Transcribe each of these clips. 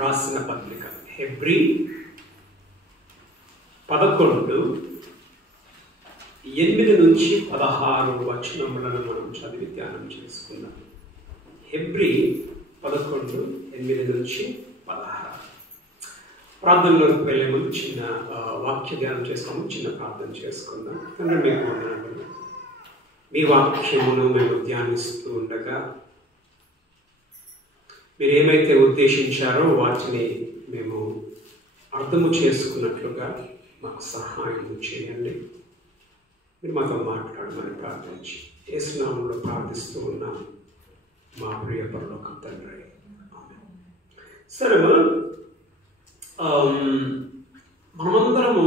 రాసిన పత్రిక హెబ్రీ 11:8-16 వచనములను మనం చదివి ధ్యానం చేసుకుందాం. హెబ్రీ 11:8-16. ప్రార్థనలోకి వెళ్ళే ముందు చిన్న వాక్య ధ్యానం చేసుకుందాం. చిన్న ప్రార్థన చేసుకుందాం. తండ్రి, మీకు వందనములు. మీ వాక్యమును మేము ధ్యానిస్తూ ఉండగా మీరు ఏమైతే ఉద్దేశించారో వాటిని మేము అర్థము చేసుకున్నట్లుగా మాకు సహాయం చేయండి. మీరు మాతో మాట్లాడమని ప్రార్థించి యేసు నామములో ప్రార్థిస్తూ ఉన్నాం మా ప్రియ పరలోక తండ్రి. సరే, మనమందరము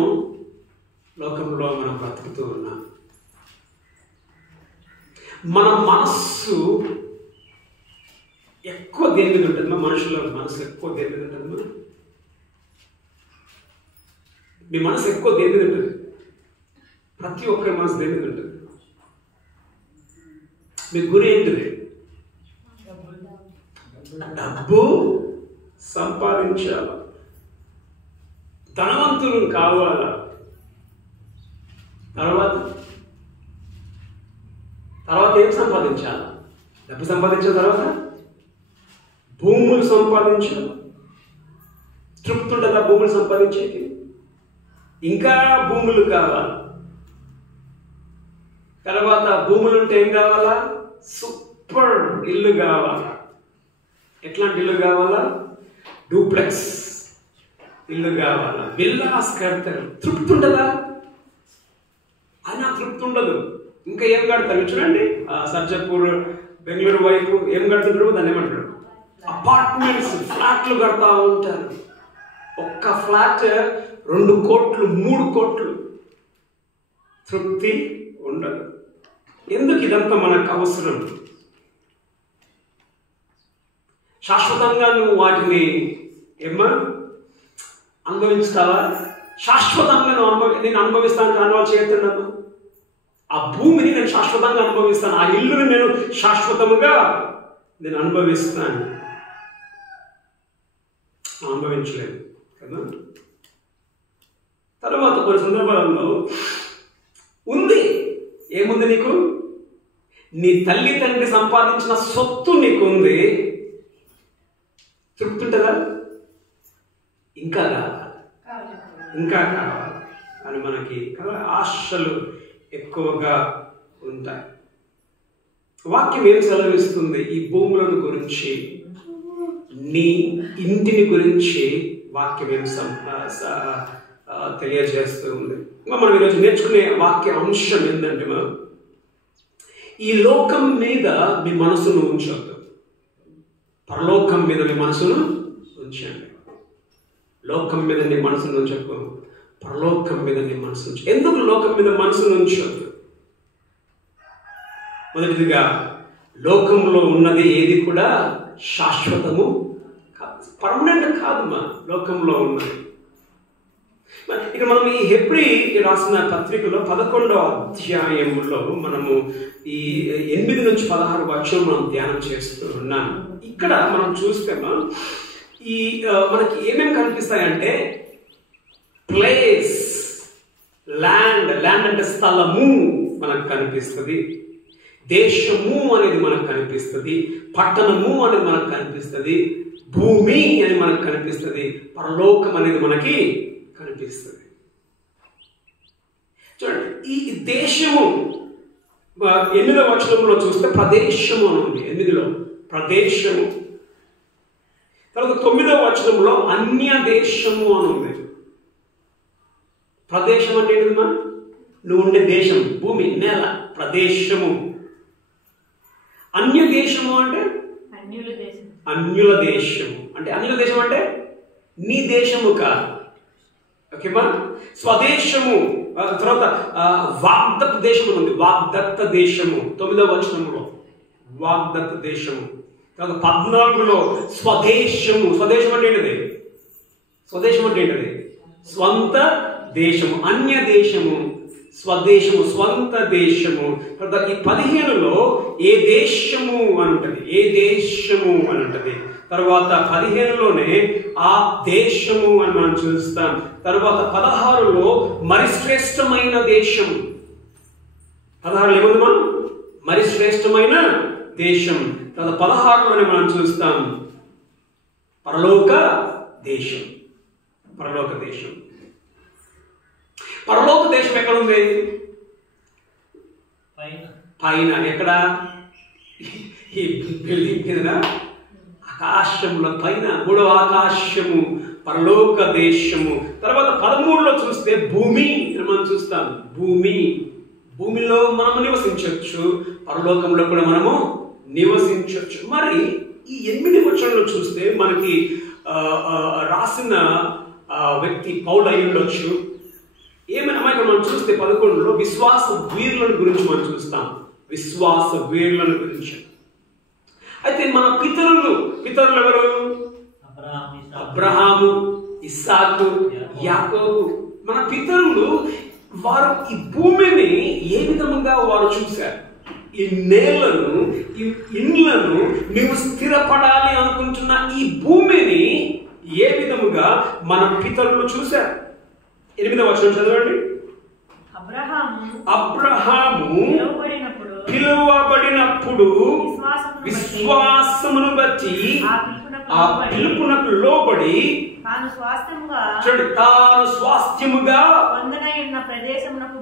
లోకంలో మనం బ్రతుకుతూ ఉన్నాం. మన మనస్సు ఎక్కువ దేని మీద ఉంటుందమ్మా? మనుషుల మనసు ఎక్కువ దేని మీద ఉంటుందమ్మా? మీ మనసు ఎక్కువ దేని మీద ఉంటుంది? ప్రతి ఒక్కరి మనసు దేని మీద ఉంటుంది? మీ గురి ఏంటిది? డబ్బు సంపాదించాలా, ధనవంతులు కావాలా, తర్వాత ఏం సంపాదించాలా? డబ్బు సంపాదించిన తర్వాత భూములు సంపాదించాలి. తృప్తి ఉండదా భూములు సంపాదించేది? ఇంకా భూములు కావాలి. తర్వాత భూములు ఉంటే ఏం కావాలా? సూపర్ ఇల్లు కావాలా. ఎట్లాంటి ఇల్లు కావాలా? డూప్లెక్స్ ఇల్లు కావాలా. విల్లాస్ కడతారు. తృప్తి ఉండదా? అయినా తృప్తి ఉండదు. ఇంకా ఏం కడతారు? చూడండి, సర్జపూర్ బెంగళూరు వైపు ఏం కడుతుంటారు? దాన్ని ఏమంటారు? అపార్ట్మెంట్స్, ఫ్లాట్లు కడతా ఉంటారు. ఒక్క ఫ్లాట్ 2 కోట్లు 3 కోట్లు. తృప్తి ఉండదు. ఎందుకు ఇదంతా మనకు అవసరం? శాశ్వతంగా నువ్వు వాటిని అనుభవిస్తావా? శాశ్వతంగా నేను అనుభవిస్తాను అనుభవం చేస్తున్నాను. ఆ భూమిని నేను శాశ్వతంగా అనుభవిస్తాను. ఆ ఇల్లుని నేను శాశ్వతముగా నేను అనుభవిస్తాను. అనుభవించలేదు కదా. తర్వాత కొన్ని సందర్భాలలో ఉంది. ఏముంది నీకు? నీ తల్లి తండ్రి సంపాదించిన సొత్తు నీకు ఉంది. తృప్తి ఉంటుందా? ఇంకా కావాలి, ఇంకా కావాలి అని మనకి కదా ఆశలు ఎక్కువగా ఉంటాయి. వాక్యం ఏం సెలవిస్తుంది? ఈ భూములను గురించి, నీ ఇంటిని గురించి వాక్యం ఏం తెలియజేస్తూ ఉంది. మనం ఈరోజు నేర్చుకునే వాక్య అంశం ఏంటంటే, ఈ లోకం మీద మీ మనసును ఉంచొద్దు, పరలోకం మీద మీ మనసును ఉంచండి. లోకం మీద నీ మనసును ఉంచకు, పరలోకం మీద నీ మనసు ఉంచు. ఎందుకు లోకం మీద మనసును ఉంచొద్దు? మొదటిదిగా, లోకంలో ఉన్నది ఏది కూడా శాశ్వతము కాదు, పర్మనెంట్ కాదు. లోకంలో ఉన్నది ఇక్కడ మనం ఈ హెబ్రీ రాసిన పత్రికలో 11వ అధ్యాయంలో మనము ఈ 8-16 వచనం మనం ధ్యానం చేస్తూ ఉన్నాం. ఇక్కడ మనం చూస్తే ఈ మనకి ఏమేమి కనిపిస్తాయంటే, ప్లేస్, ల్యాండ్ అంటే స్థలము మనకు కనిపిస్తుంది. దేశము అనేది మనకు కనిపిస్తుంది. పట్టణము అనేది మనకు కనిపిస్తుంది. భూమి అని మనకు కనిపిస్తుంది. పరలోకం అనేది మనకి కనిపిస్తుంది. చూడండి, ఈ దేశము 8వ వచనంలో చూస్తే ప్రదేశము అని ఉంది. 8లో ప్రదేశము. తర్వాత 9వ వచనంలో అన్య దేశము అని ఉంది. ప్రదేశం అంటే ఏంటమ్మా? నువ్వు ఉండే దేశం, భూమి, నేల, ప్రదేశము. అన్య దేశము అంటే అన్యుల దేశము. అంటే అన్యుల దేశం అంటే నీ దేశము కాదు. ఓకేమా? స్వదేశము. తర్వాత వాగ్దత్త దేశము ఉంది. వాగ్దత్త దేశము 9వ వచనంలో వాగ్దత్త దేశము. తర్వాత 14లో స్వదేశము. స్వదేశం అంటే ఏంటిది? స్వదేశం అంటే ఏంటిది? స్వంత దేశము. అన్య దేశము, స్వదేశము, స్వంత దేశము. తర్వాత ఈ 15లో ఏ దేశము అని ఉంటుంది, ఏ దేశము అని ఉంటుంది. తర్వాత 15లోనే ఆ దేశము అని మనం చూస్తాం. తర్వాత 16లో మరి శ్రేష్టమైన దేశం. 16 ఏముంది మనం? మరి శ్రేష్టమైన దేశం. తర్వాత 16లోనే మనం చూస్తాం పరలోక దేశం. పరలోక దేశం. పరలోక దేశం ఎక్కడ ఉంది? పైన. ఎక్కడ? ఈ బిల్డింగ్ మీద ఆకాశంలో పైన, మూడవ ఆకాశము, పరలోక దేశము. తర్వాత 13లో చూస్తే భూమి అని మనం చూస్తాం. భూమి. భూమిలో మనము నివసించవచ్చు, పరలోకంలో కూడా మనము నివసించవచ్చు. మరి ఈ 8 వచనంలో చూస్తే మనకి రాసిన వ్యక్తి పౌలు అయి ఉండొచ్చు. ఏమైనా మనం చూస్తే 11లో విశ్వాస వీరులను గురించి మనం చూస్తాం. విశ్వాస వీరులను గురించి. అయితే మన పితరులు ఎవరు? అబ్రహాము, ఇస్సాకు, యాకోబు. మన పితరులు వారు ఈ భూమిని ఏ విధంగా వారు చూశారు? ఈ నేలను, ఈ ఇండ్లను, నువ్వు స్థిరపడాలి అనుకుంటున్న ఈ భూమిని ఏ విధముగా మన పితరులు చూశారు? 8వ వచనం చదవండి. అబ్రహాము పిలువబడినప్పుడు విశ్వాసమును బట్టి ఆ పిలుపునకు లోబడి చూడండి, తాను స్వాస్థ్యముగా పొందనయున్న ప్రదేశమునకు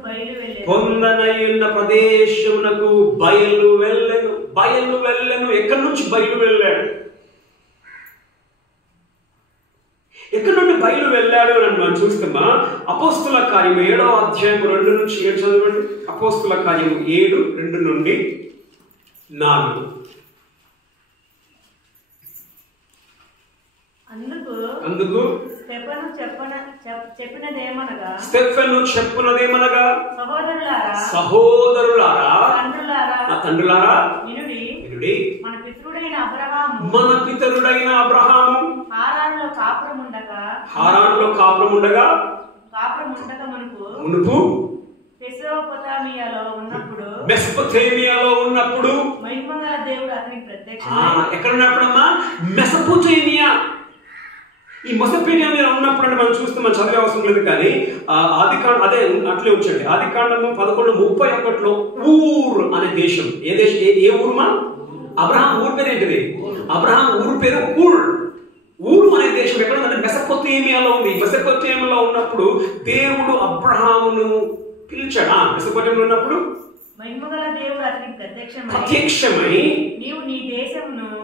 బయలు వెళ్ళెను. ఎక్కడి నుంచి బయలు వెళ్ళాడు? ఎక్కడి నుండి బయలు వెళ్ళాడు అని మనం చూస్తామా? అపోస్తుల కార్యం 7వ అధ్యాయం 2 నుంచి 7 చదవండి. అపోస్తుల కార్యం 7, 2 నుండి 4. అందుకు స్టెఫెను చెప్పునదేమనగా, సహోదరులారా, తండ్రులారా, వినుడి, మన పితరుడైన అబ్రహాము హారానులో కాపురముండగా మునుపు మెసొపొతేమియాలో ఉన్నప్పుడు ఎక్కడ ఉన్నప్పుడమ్మా? మెసొపొతేమియా. ఈ మెసొపొతేమియా ఉన్నప్పుడు అంటే మనం చూస్తే మనం చదివే అవసరం లేదు, కానీ ఆదికాండం అదే అట్లే ఉంచండి. ఆదికాండము 11:31లో ఊర్ అనే దేశం. ఏ దేశం? ఏ ఊరుమా? అబ్రహాం ఊరు పేరు ఏంటిది? అబ్రహాం ఊరు పేరు ఊరు అనే దేశం ఎక్కడ ఉందంటే మెసొపొతేమియాలో ఉంది. మెసొపొతేమియాలో ఉన్నప్పుడు దేవుడు అబ్రహామును పిలిచాడు. మెసొపొతేమియాలో ఉన్నప్పుడు ప్రత్యక్షమై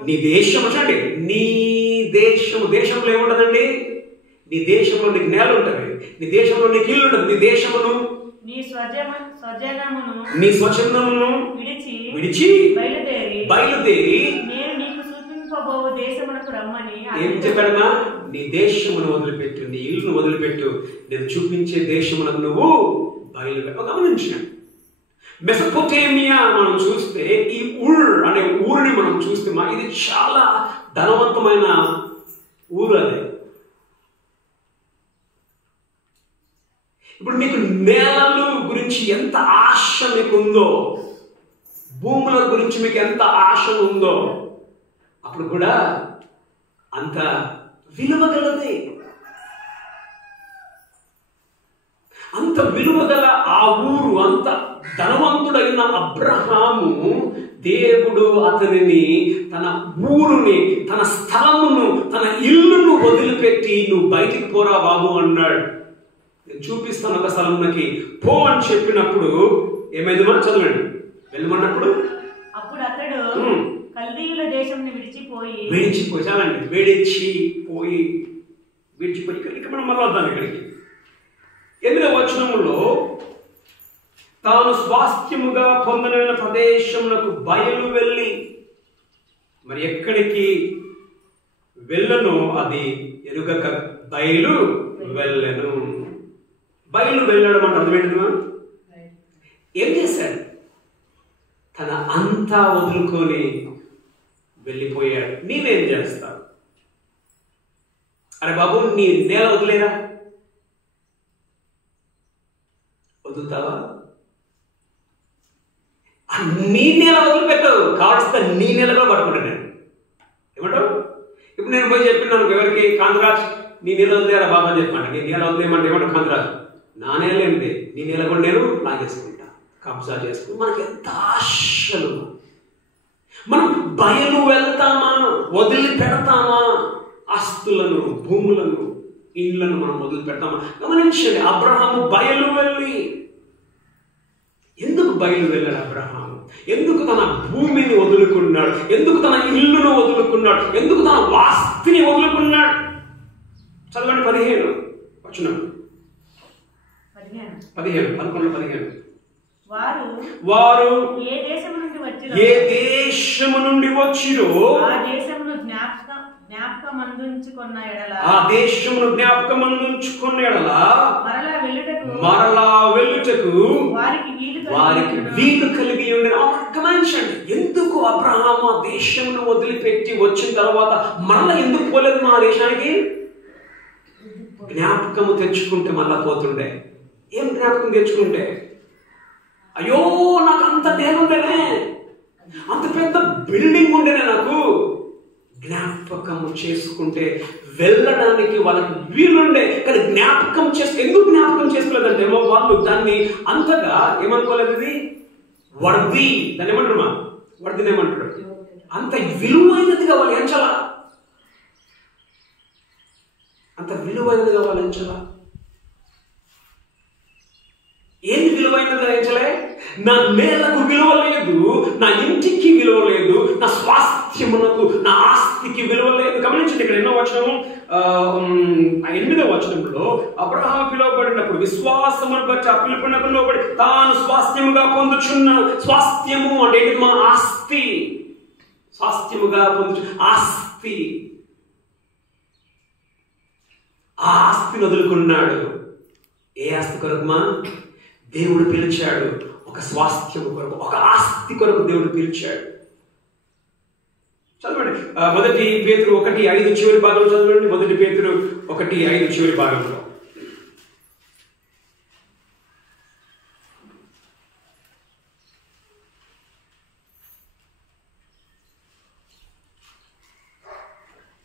నీ దేశము చూడండి, నీ దేశంలో ఏముంటదండి? నీ దేశంలో నీకు నేల ఉంటుంది, నీ దేశంలో నీకు ఇల్లు ఉంటుంది. నీ దేశమును, నీ స్వజనమును విడిచి బయలుదేరి ఏం చెప్పాడమ్మా? నీ దేశమును వదిలిపెట్టు, నీ ఇల్లును వదిలిపెట్టు, నేను చూపించే దేశమునకు నువ్వు బయలుదేరి. గమనించాను. మెసొపొతేమియా మనం చూస్తే ఈ అనే ఊరిని మనం చూస్తే ఇది చాలా ధనవంతమైన ఊరు. అదే ఇప్పుడు మీకు నేలల గురించి ఎంత ఆశ మీకు ఉందో, భూముల గురించి మీకు ఎంత ఆశ ఉందో, అప్పుడు కూడా అంత విలువగలది. అంత విలువగల ఆ ఊరు, అంత ధనవంతుడైన అబ్రహాము, దేవుడు అతనిని, తన ఊరుని, తన స్థలమును, తన ఇల్లును వదిలిపెట్టి నువ్వు బయటికి పోరా బాబు అన్నాడు. నేను చూపిస్తాను ఒక స్థలంలోకి పో అని చెప్పినప్పుడు ఏమైంది? మనం చదవండి. వెళ్ళమన్నప్పుడు అప్పుడు అతడు కల్దీయుల దేశంని విడిచిపోయి చాలండి, విడిచిపోయి ఇక మనం మళ్ళీ వద్దాం ఇక్కడికి. 8వ వచనములో తాను స్వాస్థ్యముగా పొందనైన ప్రదేశమునకు బయలు వెళ్ళి, మరి ఎక్కడికి వెళ్ళను అది ఎరుగక బయలు వెళ్ళను. బయలు వెళ్ళడం అంటే అర్థమేంటిమా? ఏం చేశాడు? తన అంతా వదులుకొని వెళ్ళిపోయాడు. నీవేం చేస్తావు? అరే బాబు, నీ నేల వదిలేరా? వదులుతావా? నీ నేల వదిలిపెట్టవు, కావలసిన నీ నేలలో పట్టుకుంటాను. ఏమంటావు? నేను పోయి చెప్పినాను ఎవరికి, కాంతరాజ్ నీ నీళ్ళ వదిలేరా బాబా అని చెప్పండి. నీ నీళ్ళ వదిలేయమంటే ఏమంటే కాంతరాజ్ నా నేల ఏంటి, నీ నీళ్ళ కూడా నేను లాగేసుకుంటా, కబ్జా చేసుకుంటా. మనకి ఎంత ఆశలు! మనం బయలు వెళ్తామా, వదిలి పెడతామా? ఆస్తులను, భూములను, ఇళ్లను మనం వదిలి పెడతామా? గమనించండి, అబ్రహాము బయలు వెళ్ళి, ఎందుకు బయలు వెళ్ళాడు అబ్రహాము? ఎందుకు తన భూమిని వదులుకున్నాడు? ఎందుకు తన ఇల్లును వదులుకున్నాడు? ఎందుకు తన ఆస్తిని వదులుకున్నాడు? చదవండి 15 వచనం. 11 వారు ఏ దేశము నుండి వచ్చిరో ఆ దేశమును జ్ఞాపకమందుంచుకున్న ఎడల మరలా వెళ్ళుటకు వారికి వీలు కలిగి ఉండేది. గమనించండి, ఎందుకు అబ్రహాము ఆ దేశమును వదిలిపెట్టి వచ్చిన తర్వాత మరలా ఎందుకు పోలేదు మా దేశానికి? జ్ఞాపకము తెచ్చుకుంటే మళ్ళా పోతుండే. ఏం జ్ఞాపకం తెచ్చుకుంటే? అయ్యో నాకు అంత నేనుండేనే, అంత పెద్ద బిల్డింగ్ ఉండేనే, నాకు జ్ఞాపకము చేసుకుంటే వెళ్ళడానికి వాళ్ళకి వీలుండే. కానీ జ్ఞాపకం ఎందుకు జ్ఞాపకం చేసుకోలేదంటే వాళ్ళు దాన్ని అంతగా ఏమనుకోలేదు. ఇది వర్ది, దాన్ని ఏమంటారు మా వర్దిని ఏమంటారు, అంత విలువైనదిగా వాళ్ళు ఎంచలా, అంత విలువైనదిగా వాళ్ళు ఎంచలా. ఏంటి విలువైనదిగా ఎంచలే? నా నేలకు విలువ లేదు, నా ఇంటికి విలువ లేదు, నా స్వాస్థ్యమునకు, నా ఆస్తికి విలువ లేదు. గమనించండి, ఇక్కడ ఎన్నో వచనము, 8వ వచనంలో అబ్రహాము పిలువబడినప్పుడు విశ్వాసమును బట్టి ఆ పిలుపునకు లోబడి తాను స్వాస్థ్యముగా పొందుచున్న, స్వాస్థ్యము అంటే మా ఆస్తి, స్వాస్థ్యముగా పొందుచు ఆస్తి, ఆ ఆస్తిని వదులుకున్నాడు. ఏ ఆస్తి కొరకుమా? దేవుడు పిలిచాడు ఒక స్వాస్థ్యము కొరకు, ఒక ఆస్తి కొరకు దేవుడు పిలిచాడు. చదవండి 1 పేతురు 1:5 చివరి భాగంలో చదవండి. 1 పేతురు 1:5 చివరి భాగంలో.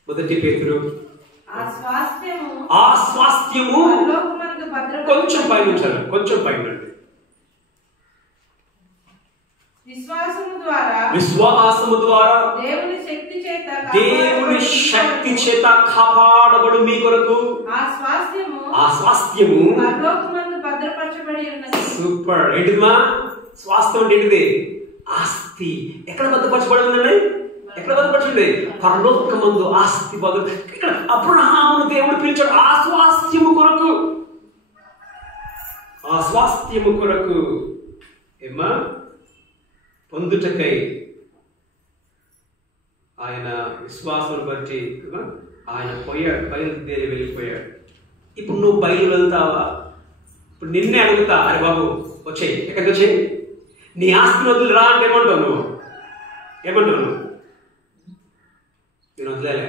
మొదటి పేతురు ఆ స్వాస్థ్యము కొంచెం పైన ఉంచాలి, కొంచెం పైన. విశ్వాసము ద్వారా దేవుని శక్తి చేత కాపాడబడు మీ కొరకు ఆ స్వాస్థ్యము భద్రపరచబడి ఉన్నది. సూపర్. ఏంటిదిమా స్వాస్థ్యం అంటే? ఏంటిది? ఆస్తి. ఎక్కడ భద్రపరచబడి ఉందండి? ఎక్కడ భద్రపరచండి? పరలోకమందు ఆస్తి భద్ర. ఇక్కడ అబ్రహామును దేవుడు పిలిచాడు ఆ స్వాస్థ్యము కొరకు, ఆ స్వాస్థ్యము కొరకు ఏమా పొందుటకై ఆయన విశ్వాసం బట్టి ఆయన పోయాడు, బయలుదేరి వెళ్ళిపోయాడు. ఇప్పుడు నువ్వు బయలు వెళ్తావా? ఇప్పుడు నిన్నే అడుగుతా, అరే బాబు వచ్చేయి, ఎక్కడికి వచ్చేయి, నీ ఆస్తిని వదిలి రా అంటే ఏమంటావు నువ్వు? ఏమంటావు నువ్వు? నేను వదిలేలే.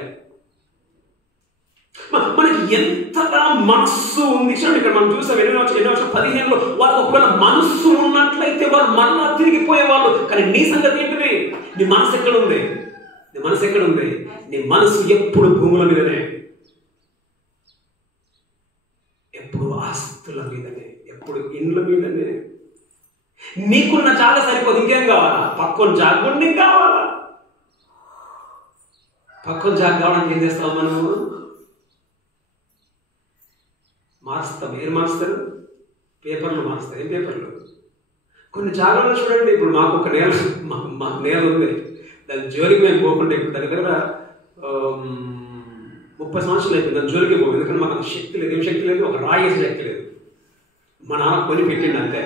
మనకి ఎంతగా మనస్సు ఉంది చూడండి. ఇక్కడ మనం చూసాం 15లో వాళ్ళకి ఒకవేళ మనస్సు ఉన్నట్లయితే వాళ్ళు మళ్ళా తిరిగిపోయేవాళ్ళు. కానీ నీ సంగతి ఏంటిది? నీ మనసు ఎక్కడ ఉంది? నీ మనసు ఎక్కడ ఉంది? నీ మనసు ఎప్పుడు భూముల మీదనే, ఎప్పుడు ఆస్తుల మీదనే, ఎప్పుడు ఇండ్ల మీదనే. నీకున్న జాగ సరిపోదు, ఇంకేం కావాలా? పక్కన జాగ ఉండి కావాలా? పక్కన జాగ కావడానికి ఏం చేస్తావు? మనము మారుస్తాం. ఏం మారుస్తారు? పేపర్లు మారుస్తారు. ఏం పేపర్లు? కొన్ని జాగాల్లో చూడండి. ఇప్పుడు మాకు ఒక నేల, మాకు నేల ఉంది, దాని జోలికి మేము పోకుండా ఇప్పుడు దగ్గర 30 సంవత్సరాలు అయిపోయింది. దాని జోలికి పోయింది. ఎందుకంటే మాకు శక్తి లేదు. ఏం శక్తి లేదు? ఒక రాయేసే శక్తి లేదు. మా నాన్న కొని పెట్టిండి అంతే.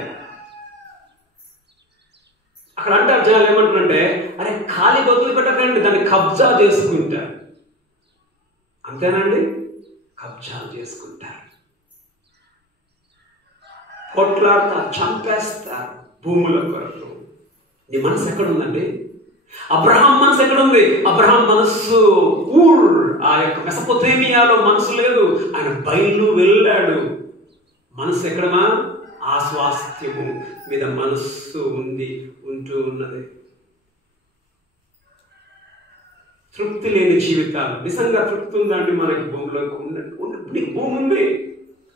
అక్కడ అంటారు జనాలు ఏమంటారంటే, అరే ఖాళీ వదిలి పెట్టకండి, దాన్ని కబ్జా చేసుకుంటారు. అంతేనండి, కబ్జా చేసుకుంటారు, కొట్లాడతారు, చంపేస్తారు భూముల కొరకు. నీ మనసు ఎక్కడుందండి? అబ్రహాం మనసు ఎక్కడుంది? అబ్రహాం మనస్సు ఆ యొక్క మెసొపొతేమియాలో మనసు లేదు. ఆయన బయలు వెళ్ళాడు. మనసు ఎక్కడమా? ఆ స్వాస్థ్యము మీద మనస్సు ఉంటూ ఉన్నది. తృప్తి లేని జీవితాలు. నిజంగా తృప్తి ఉందండి మనకి భూమిలో? నీకు భూమి ఉంది,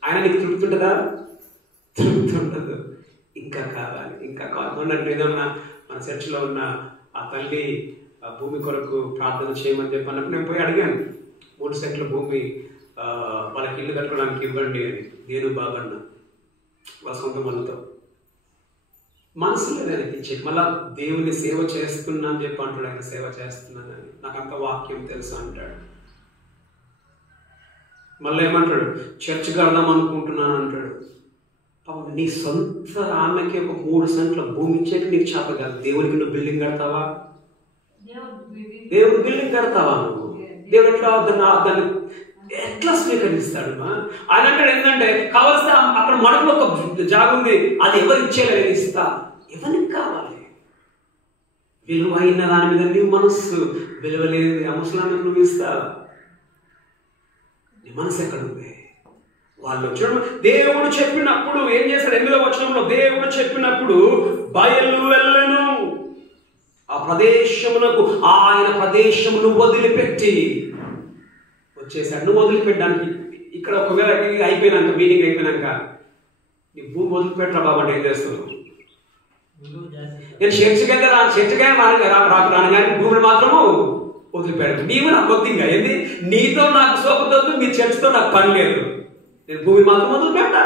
ఆయన నీకు తృప్తి ఉంటుందా? తృప్తి ఉండదు. ఇంకా కావాలి, ఇంకా కావాలి. మొన్నటి ఏదన్నా మన చర్చిలో ఉన్న ఆ తల్లి ఆ భూమి కొరకు ప్రార్థన చేయమని చెప్పి అన్నప్పుడు నేను పోయి అడిగాను, 3 సెంట్ల భూమి వాళ్ళకి ఇల్లు కట్టుకోవడానికి ఇవ్వండి అని. నేను బాబన్న వాళ్ళ సొంత మనతో మనసులో నేను ఇచ్చేది. మళ్ళా దేవుని సేవ చేస్తున్నా అని చెప్పి అంటాడు. ఆయన సేవ చేస్తున్నానని నాకు అంత వాక్యం తెలుసు అంటాడు. మళ్ళీ ఏమంటాడు, చర్చ్ కడదాం అనుకుంటున్నాను అంటాడు. నీ సొంత ఆమెకి ఒక 3 సెంట్ల భూమి ఇచ్చేది నీకు చేత కాదు. దేవుడికి నువ్వు బిల్డింగ్ కడతావా? దేవుడు బిల్డింగ్ కడతావా నువ్వు? దేవుడు ఎట్లా దాన్ని ఎట్లా స్వీకరిస్తాడు? ఆయన అంటాడు ఏంటంటే, కావలసిన అక్కడ మనకు ఒక జాగ ఉంది, అది ఎవరు ఇచ్చేలా నేను ఇస్తా. ఎవరికి కావాలి? విలువైన దాని మీద నీవు మనస్సు, విలువలేని ఆ ముసలానికి నువ్వు ఇస్తావా? నీ మనసు ఎక్కడ ఉంది? వాళ్ళు చూడ దేవుడు చెప్పినప్పుడు ఏం చేశాడు? 8వ వచనంలో దేవుడు చెప్పినప్పుడు బయలు వెళ్ళను ఆ ప్రదేశమునకు. ఆయన ప్రదేశమును వదిలిపెట్టి వచ్చేసాడు. నువ్వు వదిలిపెట్టడానికి ఇక్కడ ఒకవేళ అయిపోయినాక, మీటింగ్ అయిపోయినాక నీ భూమి వదిలిపెట్టరా బాబు అంటే ఏం చేస్తున్నావు? నేను చర్చగా రానగానే భూమిని మాత్రము వదిలిపెట్టాను. నీవు నాకు కొద్దిగా ఏంది, నీతో నాకు సోపుతొద్దు, మీ చర్చతో నాకు పని లేదు, నేను భూమి మాత్రం వదిలిపెట్టా.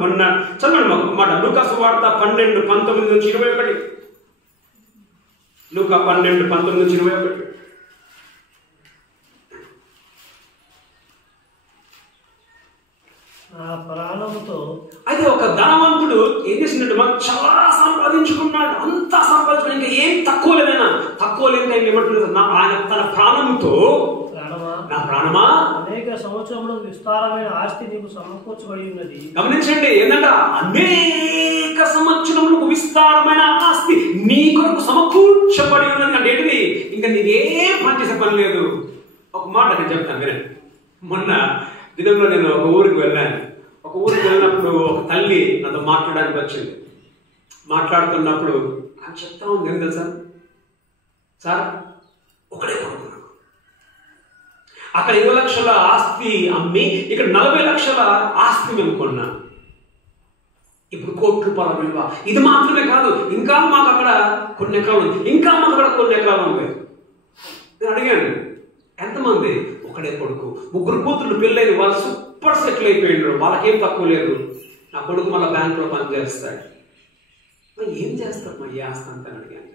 మొన్న చదవండి ఒక మాట, లూకా సువార్త 12:19-21. లూకా 12:19-21. అయితే ఒక ధనవంతుడు ఏం చేసిందంటే, మాకు చాలా సంపాదించుకున్నాడు, అంతా సంపాదించుకున్నాడు, ఇంకా ఏం తక్కువ లేదైనా. తక్కువ లేదు ఏమంటున్నారు, ఆయన తన ప్రాణంతో, నా ప్రాణమా అనేక సంవత్సరములు విస్తారమైన ఆస్తి నీకు సమకూర్చబడి ఉన్నది. గమనించండి, ఏంటంట, అనేక సంవత్సరములకు విస్తారమైన ఆస్తి నీ కొరకు సమకూర్చబడి ఉన్నది. అంటే ఏంటిది? ఇంకా నీకేం పని చేసే పని లేదు. ఒక మాట నేను చెప్తాను వినండి. మొన్న దినంలో నేను ఒక ఊరికి వెళ్ళాను. ఒక ఊరికి వెళ్ళినప్పుడు ఒక తల్లి నాతో మాట్లాడడానికి వచ్చింది. మాట్లాడుతున్నప్పుడు నాకు చెప్తా ఉంది, ఏం తెలుసా సార్, ఒకడే కొడుకున్నాను, అక్కడ 20 లక్షల ఆస్తి అమ్మి ఇక్కడ 40 లక్షల ఆస్తి మేము కొన్నాం, ఇప్పుడు కోట్ల రూపాయల విలువ. ఇది మాత్రమే కాదు, ఇంకా మాకు అక్కడ కొన్ని ఎకరాలు ఉంది, ఇంకా మాకు అక్కడ కొన్ని ఎకరాలు ఉంది. నేను అడిగాను, ఎంతమంది? ఒకడే కొడుకు, 3 కూతుర్లు పెళ్ళైన, వాళ్ళు సూపర్ సెటిల్ అయిపోయిండ్రు, వాళ్ళకేం తక్కువ లేదు. నా కొడుకు మళ్ళీ బ్యాంకులో పనిచేస్తాడు. ఏం చేస్తారు మా ఈ ఆస్తి అంతా అని అడిగాను.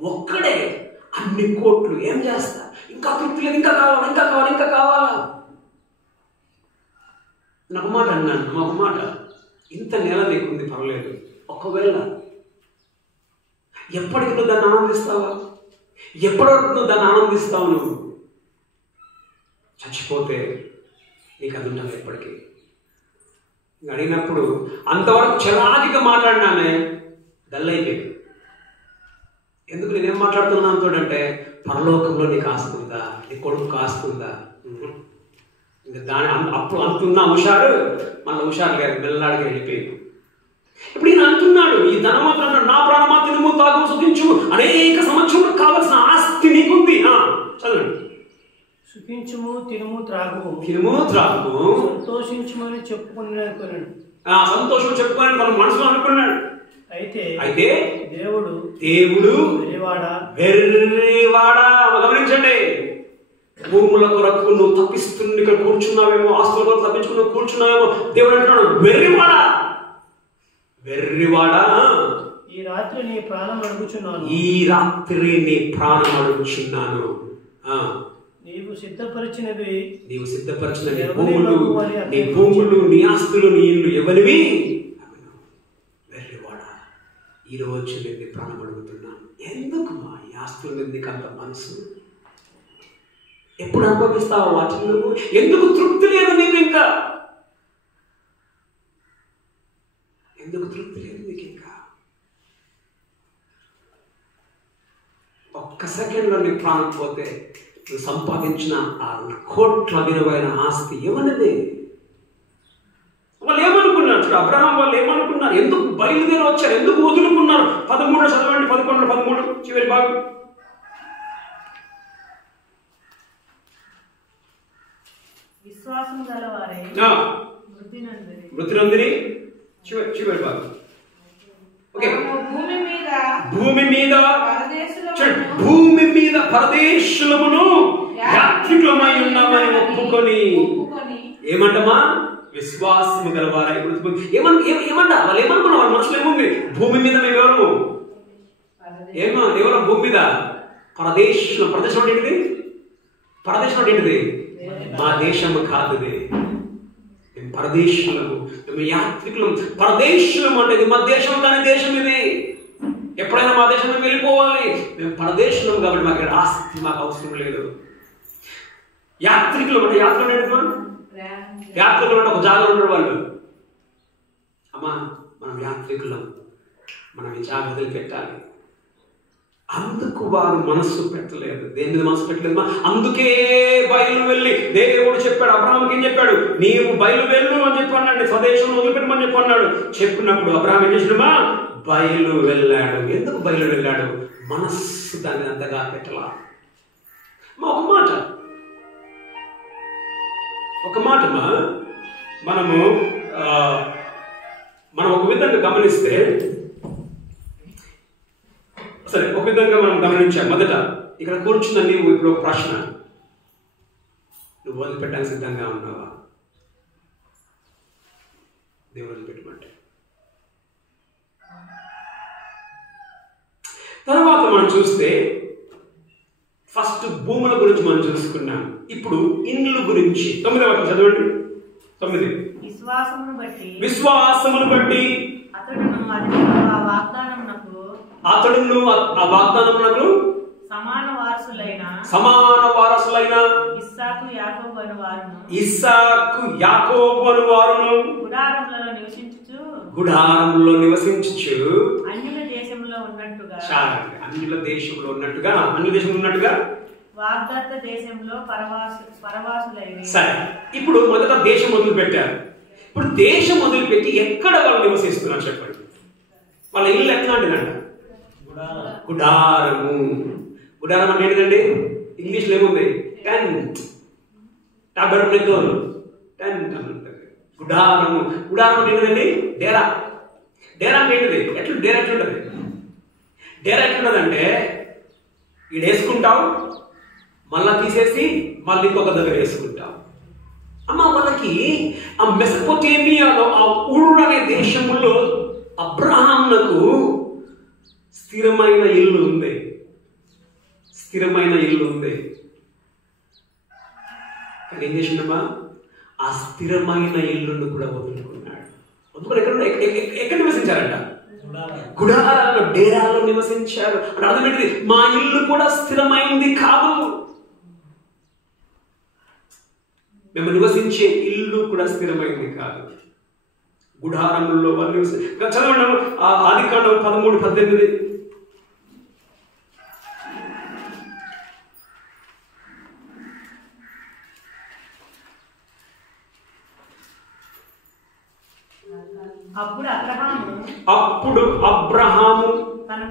ఒక్కడే అన్ని కోట్లు ఏం చేస్తా, ఇంకా తృప్తి లేదు, ఇంకా కావాలి, ఇంకా కావాలి, ఇంకా కావాలా. నాకు మాట అన్నాను, ఒక మాట, ఇంత నేల నీకుంది పర్లేదు, ఒకవేళ ఎప్పటికి నువ్వు దాన్ని ఆనందిస్తావా? ఎప్పటి వరకు నువ్వు దాన్ని ఆనందిస్తావు? నువ్వు చచ్చిపోతే నీకు అది ఉంటుంది ఎప్పటికీ. అడిగినప్పుడు అంతవరకు చలాకిగా మాట్లాడినానే డల్ అయిపోయింది. ఎందుకు నేనేం మాట్లాడుతున్నాను చూడంటే, పరలోకంలో నీకు ఆస్తుందా, నీ కొడుకు ఆస్తుందా? ఇంకా దాని అప్పుడు అంటున్నా హుషారు, మళ్ళీ హుషారు లేదు, మెల్లడిగా వెళ్ళిపోయింది. ఇప్పుడు ఈయన అంటున్నాడు, ఈ ధనవంతుడు అంటాడు, నా ప్రాణమా తినుము తాగు సుఖించు, అనేక సంవత్సరాలకు కావలసిన ఆస్తి నీకుంది. చదవండి, సుఖించుము తినుము త్రాగుము, తినుము త్రాగుము, సంతోషించుమని చెప్పుకున్నాడు. సంతోషం చెప్పుకొని తన మనసులో అనుకున్నాడు. అయితే దేవుడు వెర్రివాడా. గమనించండి, భూముల కొరకు నువ్వు తప్పిస్తున్న ఇక్కడ కూర్చున్నావేమో, ఆస్తుల కొరకు తప్పించుకుని కూర్చున్నావేమో, దేవుడు అంటున్నాడు, వెర్రివాడా, వెర్రివాడా, ఈ రాత్రి నీ ప్రాణం అడుగుచున్నాను, ఈ రాత్రి నీ ప్రాణం అడుగుచున్నాను. నీవు సిద్ధపరిచినవి భూములు, నీ ఆస్తులు, నీ ఇల్లు ఎవరివి? వెర్రివాడా, ఈరోజు నేను ప్రాణం అడుగుతున్నాను. ఎందుకు మా ఈ ఆస్తుల మీద నీకు అంత మనసు? ఎప్పుడు అనుభవిస్తావు వాటిని నువ్వు? ఎందుకు తృప్తి లేదు నీకు? ఇంకా ఎందుకు తృప్తి లేదు నీకు? ఇంకా ఒక్క సెకండ్లో నీ ప్రాణం పోతే నువ్వు సంపాదించిన ఆ కోట్ల విలువైన ఆస్తి ఎవరిది? వాళ్ళు ఏమనుకున్నారు? చూడండి అబ్రహాం వాళ్ళు ఏమనుకున్నారు, ఎందుకు బయలుదేరి వచ్చారు, ఎందుకు వదులుకున్నారు. 13 చదవండి, 11, 13 చివరి భాగం. విశ్వాసము గలవారై మృతి నందిని చివరి భాగం. ఓకే, భూమి మీద పరదేశులమును యాత్రికులమై ఉన్నామని ఒప్పుకొని ఏమంటమా విశ్వాసము గలవారై. ఏమంట వాళ్ళు ఏమనుకున్నారు, వాళ్ళ మనసులో ఏముంది, భూమి మీద మేము ఎవరు ఎవరు భూమి మీద పరదేశం. ప్రదేశం అంటే ఏంటిది, పరదేశం అంటే ఏంటిది, మా దేశము కాదు, మేము పరదేశులము, మేము యాత్రికులం. పరదేశులం అంటే ఇది మా దేశం కాని దేశం ఇది, ఎప్పుడైనా మా దేశం మేము వెళ్ళిపోవాలి. మేము పరదేశులం కాబట్టి మాకు ఆస్తి మాకు అవసరం లేదు. యాత్రికులం అంటే యాత్రికులు అంటే ఒక జాగా ఉండరు వాళ్ళు. అమ్మా మనం యాత్రికులం, మనం ఈ జాగా వదిలిపెట్టాలి. అందుకు వారు మనస్సు పెట్టలేదు, దేని మీద మనసు పెట్టలేదు. అందుకే బయలు వెళ్ళి దేవుడు చెప్పాడు అబ్రహాంకి, ఏం చెప్పాడు, నీవు బయలు వెళ్ళు అని చెప్పన్నాడు, స్వదేశం వదిలిపెట్టమని చెప్పన్నాడు. చెప్పినప్పుడు అబ్రహాం ఏం చేసినమా బయలు వెళ్ళాడు. ఎందుకు బయలు వెళ్ళాడు, మనస్సు దాన్ని అంతగా పెట్టలా. ఒక మాట మనం ఒక విధంగా గమనిస్తే, సరే ఒక విధంగా మనం గమనించాం. మొదట ఇక్కడ కూర్చున్న నీవు ఇప్పుడు ఒక ప్రశ్న, నువ్వు వదిలిపెట్టడానికి సిద్ధంగా ఉన్నావా? దేవుడు వదిలిపెట్టమంటే. తర్వాత మనం చూస్తే ఫస్ట్ భూముల గురించి మనం చూసుకున్నాం. ఇప్పుడు ఇండ్లు గురించి 9వ చదవండి. 9 విశ్వాసమును బట్టి అతడును ఆ వాగ్దానమునకు సమాన వారసులైన ఇస్సాకు యాకోబు అను వారును గుడారములో నివసించుచు అన్యుల దేశంలో ఉన్నట్టుగా వాగ్దత్త దేశంలో పరవాసులైన. సరే, ఇప్పుడు మొదట దేశం మొదలు పెట్టారు. ఇప్పుడు దేశం మొదలుపెట్టి ఎక్కడ వాళ్ళు నివసిస్తున్నారు చెప్పండి. వాళ్ళ ఇల్లు ఎట్లాంటిదంట, గుడారము. గుడారం అంటే ఏంటిదండి, ఇంగ్లీష్ లో ఏముంది, టెంట్. గుడారము. గుడారం అంటే ఏంటిదండి, డేరా. డేరా అంటే ఏంటిది, డేరా ఎట్లుంటది, డేరా ఎట్లుంటదంటే ఈడ వేసుకుంటావు, మళ్ళా తీసేసి మళ్ళీ ఇంకొక దగ్గర వేసుకుంటావు. అమ్మ వాళ్ళకి ఆ మెసొపొటేమియాలో ఆ ఊరు అనే దేశంలో అబ్రహామునకు స్థిరమైన ఇల్లు ఉంది. కానీ ఏం చేసిందమ్మా, ఆ స్థిరమైన ఇల్లును కూడా వదులుకున్నాడు. ఎక్కడ నివసించారంట, గుడారాల్లో, డేరాల్లో నివసించారు. అంటే అర్థమేంటిది, మా ఇల్లు కూడా స్థిరమైంది కాదు, మేము నివసించే ఇల్లు కూడా స్థిరమైంది కాదు. గుడారముల్లో వాళ్ళు చదవండి. ఆదికాండం 13:18. అప్పుడు అబ్రహాము తన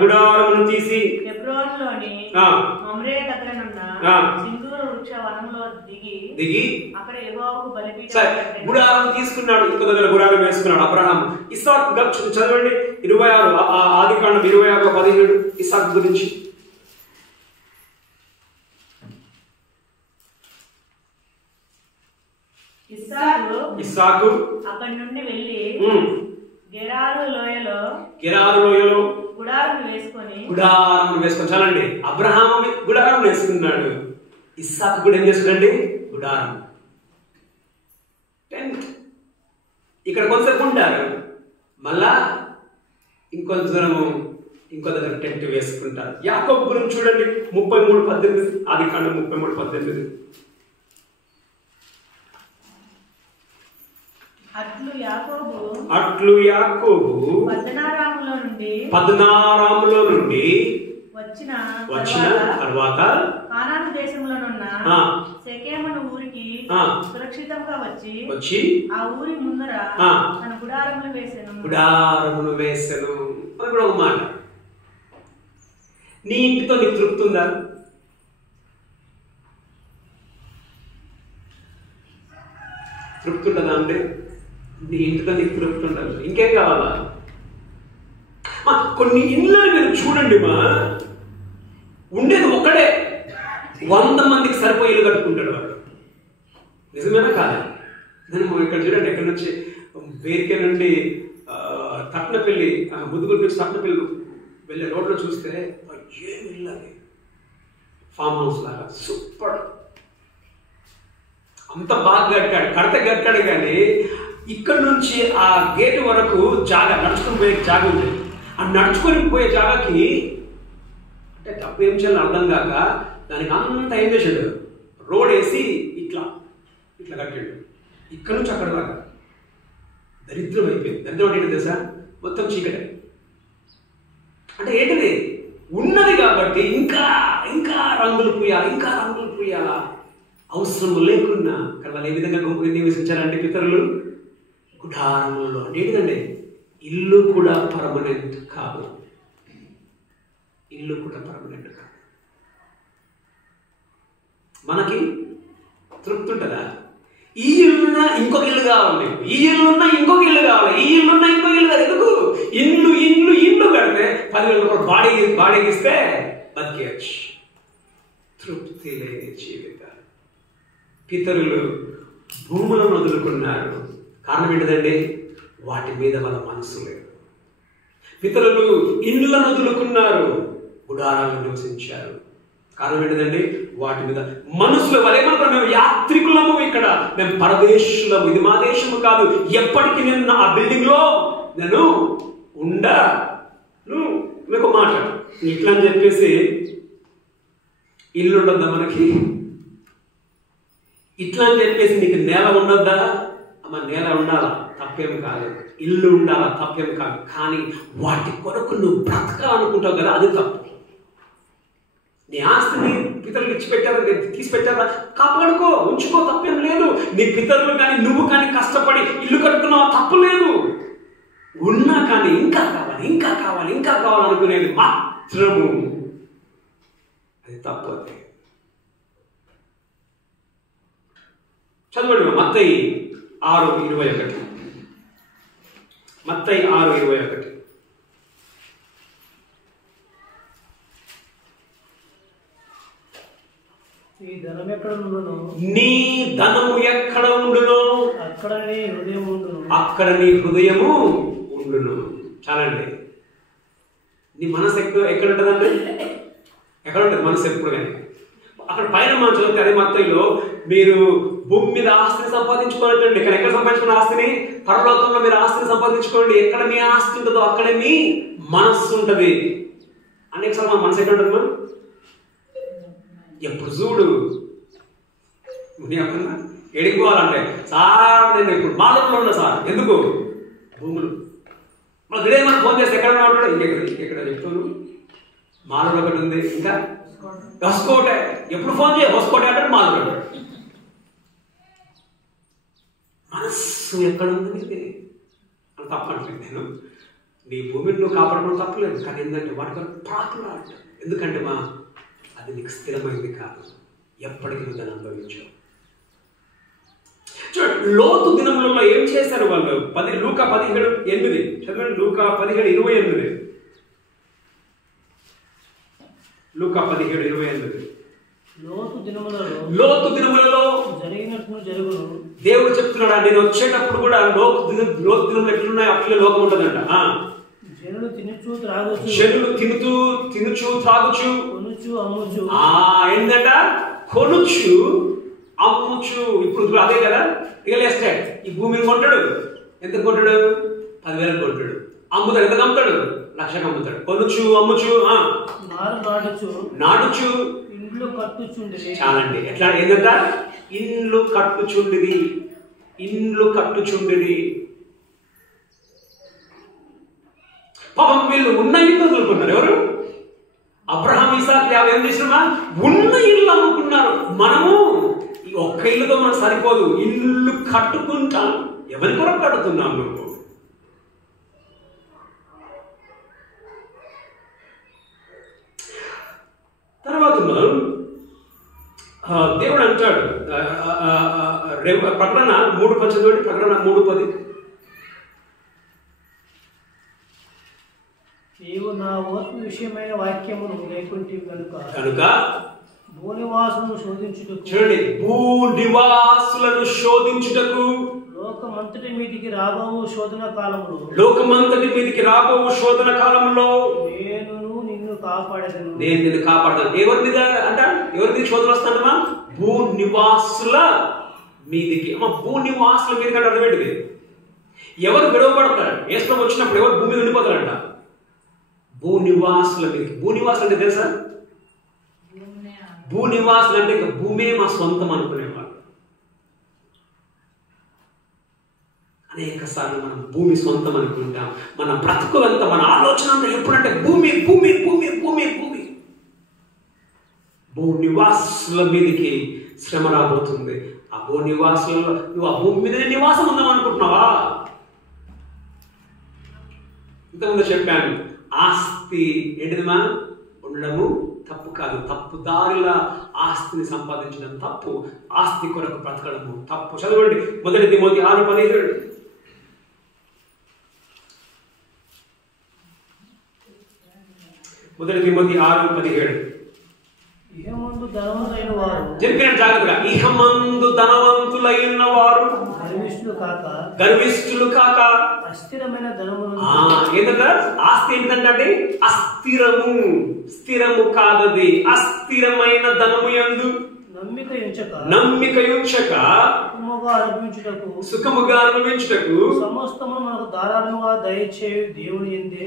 గుడారమును తీసి హెబ్రోనులోని మమ్రే దగ్గరనున్న సింధూర వృక్ష వనంలో దిగి అక్కడ యెహోవాకు బలిపీఠం గుడారం తీసుకున్నాడు. ఇంకో దగ్గర గుడారం వేసుకున్నాడు అబ్రహాము. ఇస్సాకు చదవండి 26 ఆదికాండం 26:17 ఇస్సాకు గురించి. ఇస్సాకు అక్కడి నుండి వెళ్ళి గెరారు లోయలో గుడారం వేసుకొని చాలండి. అబ్రహాము గుడారం వేసుకున్నాడు, ఇస్సాకు కూడా ఏం చేసుకున్నాండి, గుడారం, టెంట్. ఇక్కడ కొంతసేపు ఉంటారు, మళ్ళా ఇంకో దగ్గర టెంట్ వేసుకుంటారు. యాకోబు గురించి చూడండి 33:18 ఆదికాండం 33:18. అట్లు యాకోబు పద్నారాములో నుండి వచ్చిన తర్వాత కానాను దేశంలోనున్న షెకెము ఊరికి ఊరికి సురక్షితంగా వచ్చి ఆ ఊరి ముందర తన గుడారములు వేసెను. అది కూడా ఒక మాట. నీ ఇంటితో నీకు తృప్తి ఉందా? తృప్తి ఉండదా అంటే నీ ఇంటితో నీకు తృప్తి ఉండదు. ఇంకేం కావాలా? కొన్ని ఇళ్ళు మీరు చూడండి, ఉండేది ఒక్కడే 100 మందికి సరిపోయి ఇల్లు కట్టుకుంటాడు వాడు. నిజమేనా కాదా? ఇక్కడ చూడండి, ఎక్కడి నుంచి వేరికే నుండి తట్నపల్లి, ముదుగురు నుంచి తట్నపల్లి వెళ్ళే రోడ్లో చూస్తే ఏం ఇల్లు అది, ఫామ్ హౌస్ లాగా సూపర్, అంత బాగా కడతాడు. కానీ ఇక్కడ నుంచి ఆ గేట్ వరకు జాగా, నడుచుకుని పోయే జాగా ఉంటుంది. ఆ నడుచుకొని పోయే జాగాకి అంటే డబ్బు ఏం చేయాలని అర్థం కాక దానికి అంత ఏం చేశాడు, రోడ్ వేసి ఇట్లా కట్టాడు. ఇక్కడ నుంచి అక్కడ దాకా దరిద్రం అయిపోయింది. దరిద్రం అంటే ఏంటి తెలుసా? మొత్తం చీకటే. అంటే ఏంటిది? ఉన్నది కాబట్టి ఇంకా రంగులు పూయాలా, అవసరం లేకున్నా. కానీ వాళ్ళు ఏ విధంగా నివసించారంటే పితరులు గుడారములలో. అంటే ఏంటిదండి? ఇల్లు కూడా పర్మనెంట్ కాదు. మనకి తృప్తి ఉంటుందా? ఈ ఇల్లున్నా ఇంకొక ఇల్లు కావాలి, ఈ ఇల్లున్నా ఇంకొక ఇల్లు కావాలి, ఈ ఇల్లున్నా ఇంకొక ఇల్లు కాదు. ఎందుకు? ఇల్లు కడితే 10,000 రూపాయలు బాడీకి ఇస్తే బతికేయచ్చు. తృప్తి లేని జీవితాలు. పితరులు భూములను వదులుకున్నారు. కారణం ఏంటిదండి? వాటి మీద వాళ్ళ మనసు లేదు. పితరులు ఇండ్లను వదులుకున్నారు, గుడారాలను నివసించారు. కారణం ఏంటిదండి? వాటి మీద మనసులో వాళ్ళు ఏమంటారు? మేము యాత్రికులము, ఇక్కడ మేము పరదేశులము, ఇది మా దేశము కాదు, ఎప్పటికీ నేను ఆ బిల్డింగ్ లో నేను ఉండను. మీకు మాట ఇట్లా అని చెప్పేసి ఇల్లు ఉండొద్దా మనకి? ఇట్లా అని చెప్పేసి నీకు నేల ఉండొద్దా? అమ్మ నేల ఉండాలా, తప్పేం కాదు. ఇల్లు ఉండాలా, తప్పేం కాదు. కానీ వాటి కొరకు నువ్వు బ్రతకాలనుకుంటావు కదా, అది తప్పు. నీ ఆస్తిని పితరులు ఇచ్చిపెట్టారా, తీసి పెట్టారా? కాపాడుకో, ఉంచుకో, తప్పేం లేదు. నీ పితరులు కానీ నువ్వు కానీ కష్టపడి ఇల్లు కట్టుకున్నావు, తప్పు లేదు. ఉన్నా కానీ ఇంకా కావాలి అనుకునేది మాత్రము అది తప్పు. అది చదవండి మత్తయి 6:21. మత్తయి 6:21. నీ ధనం ఎక్కడ ఉండును, నీ ధనము ఎక్కడ ఉండును, అక్కడ నీ హృదయం ఉండును, అక్కడ నీ హృదయము ఉండును. చాలండి. నీ మనసు ఎక్కడ ఉంటుందండి? ఎక్కడ ఉంటుంది మనసు ఎప్పుడు? కానీ అక్కడ పైన మనం చదివితే అదే మత్తయిలో మీరు భూమి మీద ఆస్తిని సంపాదించుకోవాలండి. ఇక్కడ ఎక్కడ సంపాదించుకున్న ఆస్తిని? పరలోకంలో మీరు ఆస్తిని సంపాదించుకోండి. ఎక్కడ మీ ఆస్తి ఉంటుందో అక్కడే మీ మనస్సు ఉంటుంది. అనేకసార్లు మన మనసు ఎక్కడ ఉంటుంది? ఎప్పుడు చూడు ఎడిపోవాలంటే, సార్ నేను ఇప్పుడు మాలూరులో ఉన్నా సార్. ఎందుకు? భూములు. మన గిడేమన్నా ఫోన్ చేస్తే ఎక్కడ ఉంటాడు? ఇంకెక్కడ చెప్తాను, మాలూరు ఒకటి ఉంది, ఇంకా హొస్కోటే. ఎప్పుడు ఫోన్ చేయ హొస్కోటే అంటే మాలూరు అంటాడు. మనస్సు ఎక్కడ ఉంది? అని తప్పంటలేదు నేను. నీ భూమిని నువ్వు కాపాడడం తప్పలేదు. కానీ ఏంటంటే వాటి ప్రాకులు అంట. ఎందుకంటే అది నీకు స్థిరమైంది కాదు. ఎప్పటికీ నువ్వు దాన్ని అనుభవించావు. చూడండి, లోతు దినములలో ఏం చేశారు వాళ్ళు? లూకా 17:8 చదవండి. లూకా 17:28. లూకా 17:28. లోతు దినములలో జరిగినట్లు జరుగును. దేవుడు చెప్తున్నాడు, నేను వచ్చేటప్పుడు కూడా లోతు దినములు ఎట్లున్నాయో అట్లే లోకం ఉంటుందంట. జనులు తినుచు త్రాగుచు, జనులు తినుచు త్రాగుచు, కొనుచు అమ్ముచు. ఏంటంట? కొనుచు అమ్ముచు. ఇప్పుడు అదే కదా రియల్ ఎస్టేట్. ఈ భూమిని కొంటాడు. ఎంత కొంటాడు? 10,000 కొంటాడు. అమ్ముతాడు. ఎంత అమ్ముతాడు? 1,00,000 అమ్ముతాడు. కొనుచు అమ్ముచు, నాటుచు, ఇండ్లు కట్టుచుండిరి. చాలండి. ఎట్లా? ఏంటంట? ఇండ్లు కట్టుచుండిరి. పాపం వీళ్ళు ఉన్న ఇల్లు వదులుకున్నారు. ఎవరు? అబ్రహాం, ఇసాక్, యాకోబు ఏం చేసినా ఉన్న ఇల్లు అమ్ముకున్నారు. మనము ఈ ఒక్క ఇల్లుతో మనం సరిపోదు, ఇల్లు కట్టుకుంటాం. ఎవరి కొరకు కడుతున్నాం నువ్వు? తర్వాత దేవుడు అంటాడు ప్రకటన 3:10, ప్రకటన 3:10. నీవు నా ఓర్పు విషయమైన వాక్యమును లేకుంటే కనుక భూనివాసులను శోధించుటకు, చూడండి, భూనివాసులను శోధించుటకు, లోకమంతటి మీదికి రాబోవు శోధన కాలములో, లోకమంతటి మీదికి రాబోవు శోధన కాలంలో నేను నిన్ను కాపాడేదను, నేను నిన్ను కాపాడతాను. ఎవరి మీద అంట? ఎవరి మీద శోధన వస్తాడమ్మా? భూనివాసుల మీదికి. అమ్మ, భూనివాసుల మీదకి అంటే అర్థం ఏంటిది? ఎవరు గొడవపడతారు? ఏసులో వచ్చినప్పుడు ఎవరు భూమి మీద ఉండిపోతారంట? భూనివాసుల మీదకి. భూనివాసులు అంటే తెలుసా? భూనివాసులు అంటే ఇక భూమే మా సొంతం అనుకునేవాళ్ళు. అనేక సార్లు మనం భూమి సొంతం అనుకుంటాం. మన బ్రతుకులంతా, మన ఆలోచన అంతా ఎప్పుడంటే భూమి భూమి భూమి భూమి భూమి. భూనివాసుల మీదకి శ్రమ రాబోతుంది. ఆ భూనివాసులలో నువ్వు ఆ భూమి మీద నివాసం ఉందాం అనుకుంటున్నావా? ఇంతకుముందు చెప్పాను, ఆస్తి ఏంటిదిమా? ఉండడము తప్పు కాదు. తప్పు దారిలా ఆస్తిని సంపాదించడం తప్పు. ఆస్తి కొరకు బ్రతకడము తప్పు. చదవండి, 1 తిమోతి 6:17. 1 తిమోతి 6:17. ఇహమందు ధనవంతులైన వారు, చెప్పినట్టు జాగ్రత్తగా, ఇహమందు ధనవంతులైన వారు గర్విష్ఠులు కాక అస్థిరమైన ధనమును. ఏంటంటే ఆస్తి ఏంటంటే అస్థిరము, స్థిరము కాదది. అస్థిరమైన ధనము యందు నమ్మిక ఉంచక సుఖముగా అనుభవించుటకు సమస్తము మనకు ధారాళముగా దయచేయు దేవుని యందే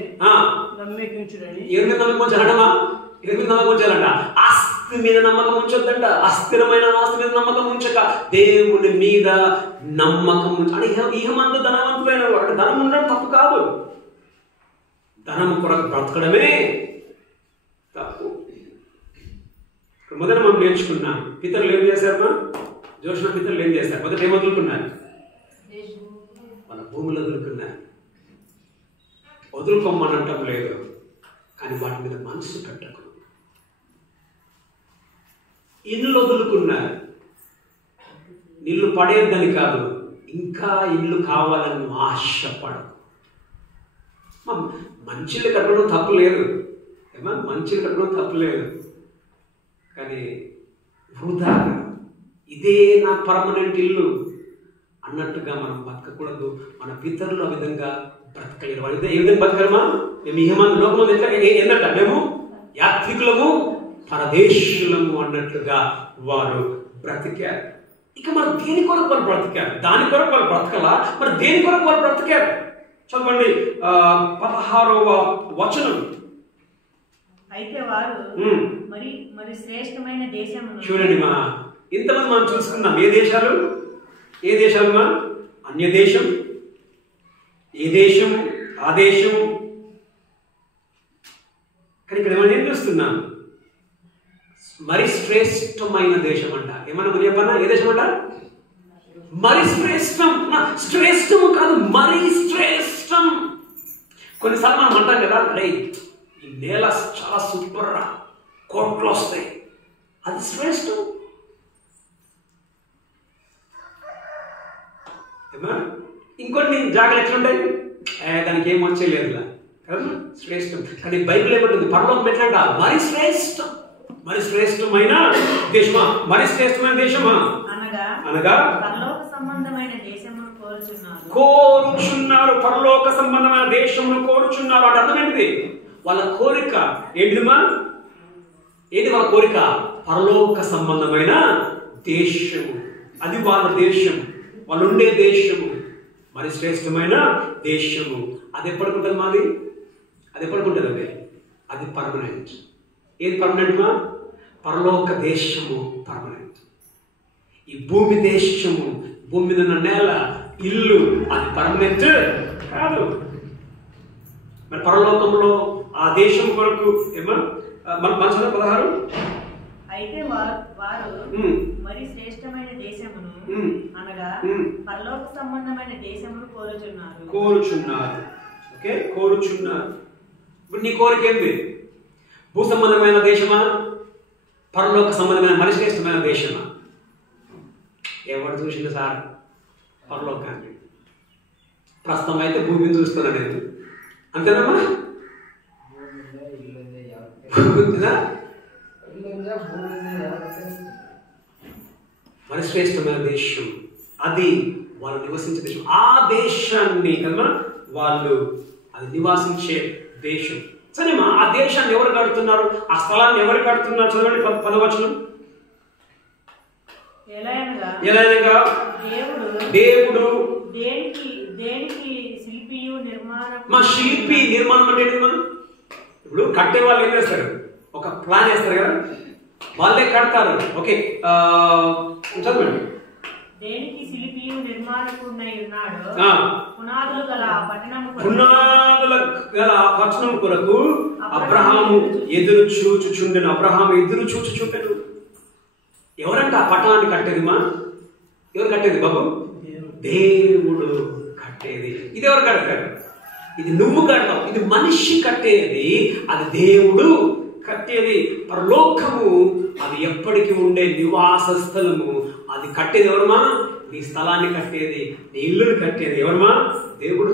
నమ్మిక ఉంచుడని. ఎవరి నమ్మకం ఉంచాలంటమా? ఎవరి నమ్మకం ఉంచాలంట? ఆస్తి మీద నమ్మకం ఉంచొద్దంట. అస్థిరమైన ఆస్తి మీద నమ్మకం ఉంచక దేవుని మీద నమ్మకం ఉంచాలి. ఇహమందు ధనవంతులైన వాడు. ధనం ఉండడం తప్పు కాదు, ధనం కొరకు బ్రతకడమే తప్పు. మొదట మనం నేర్చుకున్నాం, పితరులు ఏం చేశారమ్మా? జోషణ పితరులు ఏం చేశారు? మొదట ఏం వదులుకున్నారు? మన భూములు వదులుకున్నారు. వదులుకోమని అంటాం లేదు, కానీ వాటి మీద మనసు పెట్టకు. ఇల్లు వదులుకున్నారు. ఇల్లు పడేద్దని కాదు, ఇంకా ఇల్లు కావాలని ఆశపడు. మంచిలు కట్టడం తప్పు లేదు, ఏమా? మంచిలు కట్టడం తప్పు లేదు, కానీ వృధాగా ఇదే నా పర్మనెంట్ ఇల్లు అన్నట్టుగా మనం బతకకూడదు. మన పితరులు ఆ విధంగా బ్రతకలేరు. వాళ్ళు ఏ విధంగా బతకరమా? మేము ఇహమందు లోకమందు ఎట్లా ఏంటంట? మేము యాత్రికులము, పరదేశులము అన్నట్లుగా వారు బ్రతికారు. ఇక మరి దేని కొరకు వాళ్ళు బ్రతికారు? దాని కొరకు వాళ్ళు బ్రతకలా, మరి దేని కొరకు వాళ్ళు బ్రతికారు? చదవండి 16వ వచనం. అయితే వారు మరి శ్రేష్టమైన దేశమును. చూడండి మా, ఇంతమంది మనం చూసుకున్నాం. ఏ దేశాలు? ఏ దేశాలు మా? అన్య దేశం, ఏ దేశము, ఆ దేశము. కానీ ఇక్కడ మనం ఏం చూస్తున్నాం? మరి శ్రేష్టమైన దేశం అంట. ఏమన్నా మరి చెప్పన్నా? ఏ దేశం అంట? మరి శ్రేష్టం. శ్రేష్టము కాదు, మరి శ్రేష్టం. కొన్నిసార్లు మనం అంటాం కదా, అరే ఈ నేల చాలా సూపర్ రా, కోట్లు వస్తాయి, అది శ్రేష్టం. ఇంకొన్ని జాగ్రత్తలు ఎట్లుంటాయి? దానికి ఏం వచ్చేయలేదు కదా, శ్రేష్టం. కానీ బైబిల్ ఏమంటుంది? పరలోకం ఎట్లంట? మరి శ్రేష్టం. మరి శ్రేష్టమైన దేశమా? మరి శ్రేష్టమైన దేశమా? అనగా పరలోక సంబంధమైన దేశమును కోరుచున్నారు. పరలోక సంబంధమైన దేశమును కోరుచున్నారు. అంటే అర్థం ఏంటిది? వాళ్ళ కోరిక ఏంటిదిమా? ఏంటి వాళ్ళ కోరిక? పరలోక సంబంధమైన దేశము. అది వాళ్ళ దేశం, వాళ్ళు ఉండే దేశము, మరి శ్రేష్టమైన దేశము. అది ఎప్పటికుంటుంది మాది? అది ఎప్పటికుంటుంది? అది పర్మనెంట్. ఏది పర్మనెంట్ మా? పరలోక దేశము పర్మనెంట్. ఈ భూమి దేశము, భూమి మీద ఉన్న నేల, ఇల్లు, అది పర్మనెంట్ కాదు. మరి పరలోకంలో ఆ దేశం కొరకు ఏమా? మన 16. అయితే వారు మరి శ్రేష్టమైన దేశము సంబంధమైన దేశమును కోరుచున్నారు. ఓకే, కోరుచున్నారు. ఇప్పుడు నీ కోరిక ఏంది? భూ సంబంధమైన దేశమా, పరలోక సంబంధమైన మరి శ్రేష్టమైన దేశమా? ఎవరు చూసింది సార్ పరలోకాన్ని? ప్రస్తుతం అయితే భూమిని చూస్తున్నా నేను, అంతేనమ్మా? మరి శ్రేష్టమైన దేశం అది, వాళ్ళు నివసించే దేశం. ఆ దేశాన్ని కదా వాళ్ళు అది నివాసించే దేశం. సరేమా, ఆ దేశాన్ని ఎవరు కడుతున్నారు? ఆ స్థలాన్ని ఎవరు కడుతున్నారు? చదవండి 10వ వచనం. ఎలాగనగా దేవుడు దేనికి శిల్పియు నిర్మాణం. మా శిల్పి నిర్మాణం అంటే ఏంటి? మనం ఇప్పుడు కట్టే వాళ్ళు ఏం చేస్తారు? ఒక ప్లాన్ వేస్తారు కదా, వాళ్ళే కడతారు. ఓకే, చదవండి. దేనికి శిల్పియు నిర్మాణకుడై ఉన్నాడు, పునాదులు గల పట్టణం కొరకు అబ్రహాము ఎదురు చూచుచుండెను. అబ్రహాము ఎదురు చూచుచుండెను. ఎవరంట ఆ పట్టణాన్ని కట్టేది? మా ఎవరు కట్టేది బాబు? దేవుడు కట్టేది. ఇది ఎవరు కడతారు? ఇది నువ్వు కడతావు. ఇది మనిషి కట్టేది, అది దేవుడు కట్టేది. పరలోకము అది ఎప్పటికీ ఉండే నివాస స్థలము. అది కట్టేది ఎవరమా? నీ స్థలాన్ని కట్టేది, నీ ఇల్లుని కట్టేది ఎవరమా? దేవుడు.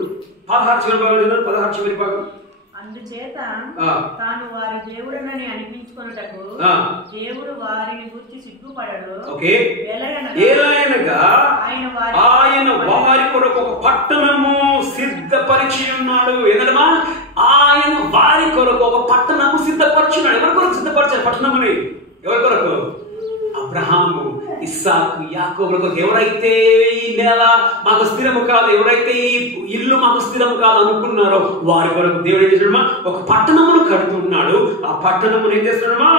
16 చివరి భాగం. అందుచేత తాను వారి దేవుడనని అనిపించుకొనుటకు దేవుడు వారిని గురించి సిగ్గుపడడు. ఏలయనగా ఆయన వారి కొరకు ఒక పట్టణము సిద్ధపరిచి ఉన్నాడు. ఏంటమ్మా? ఆయన వారి కొరకు ఒక పట్టణము సిద్ధపరిచున్నాడు. ఎవరి కొరకు సిద్ధపరిచారు పట్టణముని? ఎవరి కొరకు? అబ్రహాము, ఇస్సాకు, యాకోబుల కొరకు. ఎవరైతే ఈ నేల మాకు స్థిరము కాదు, ఎవరైతే ఈ ఇల్లు మాకు స్థిరము కాదు అనుకున్నారో వారి కొరకు దేవుడు ఏం చేస్తున్నాడమ్మా? ఒక పట్టణమును కడుతున్నాడు. ఆ పట్టణమును ఏం చేస్తున్నాడమ్మా?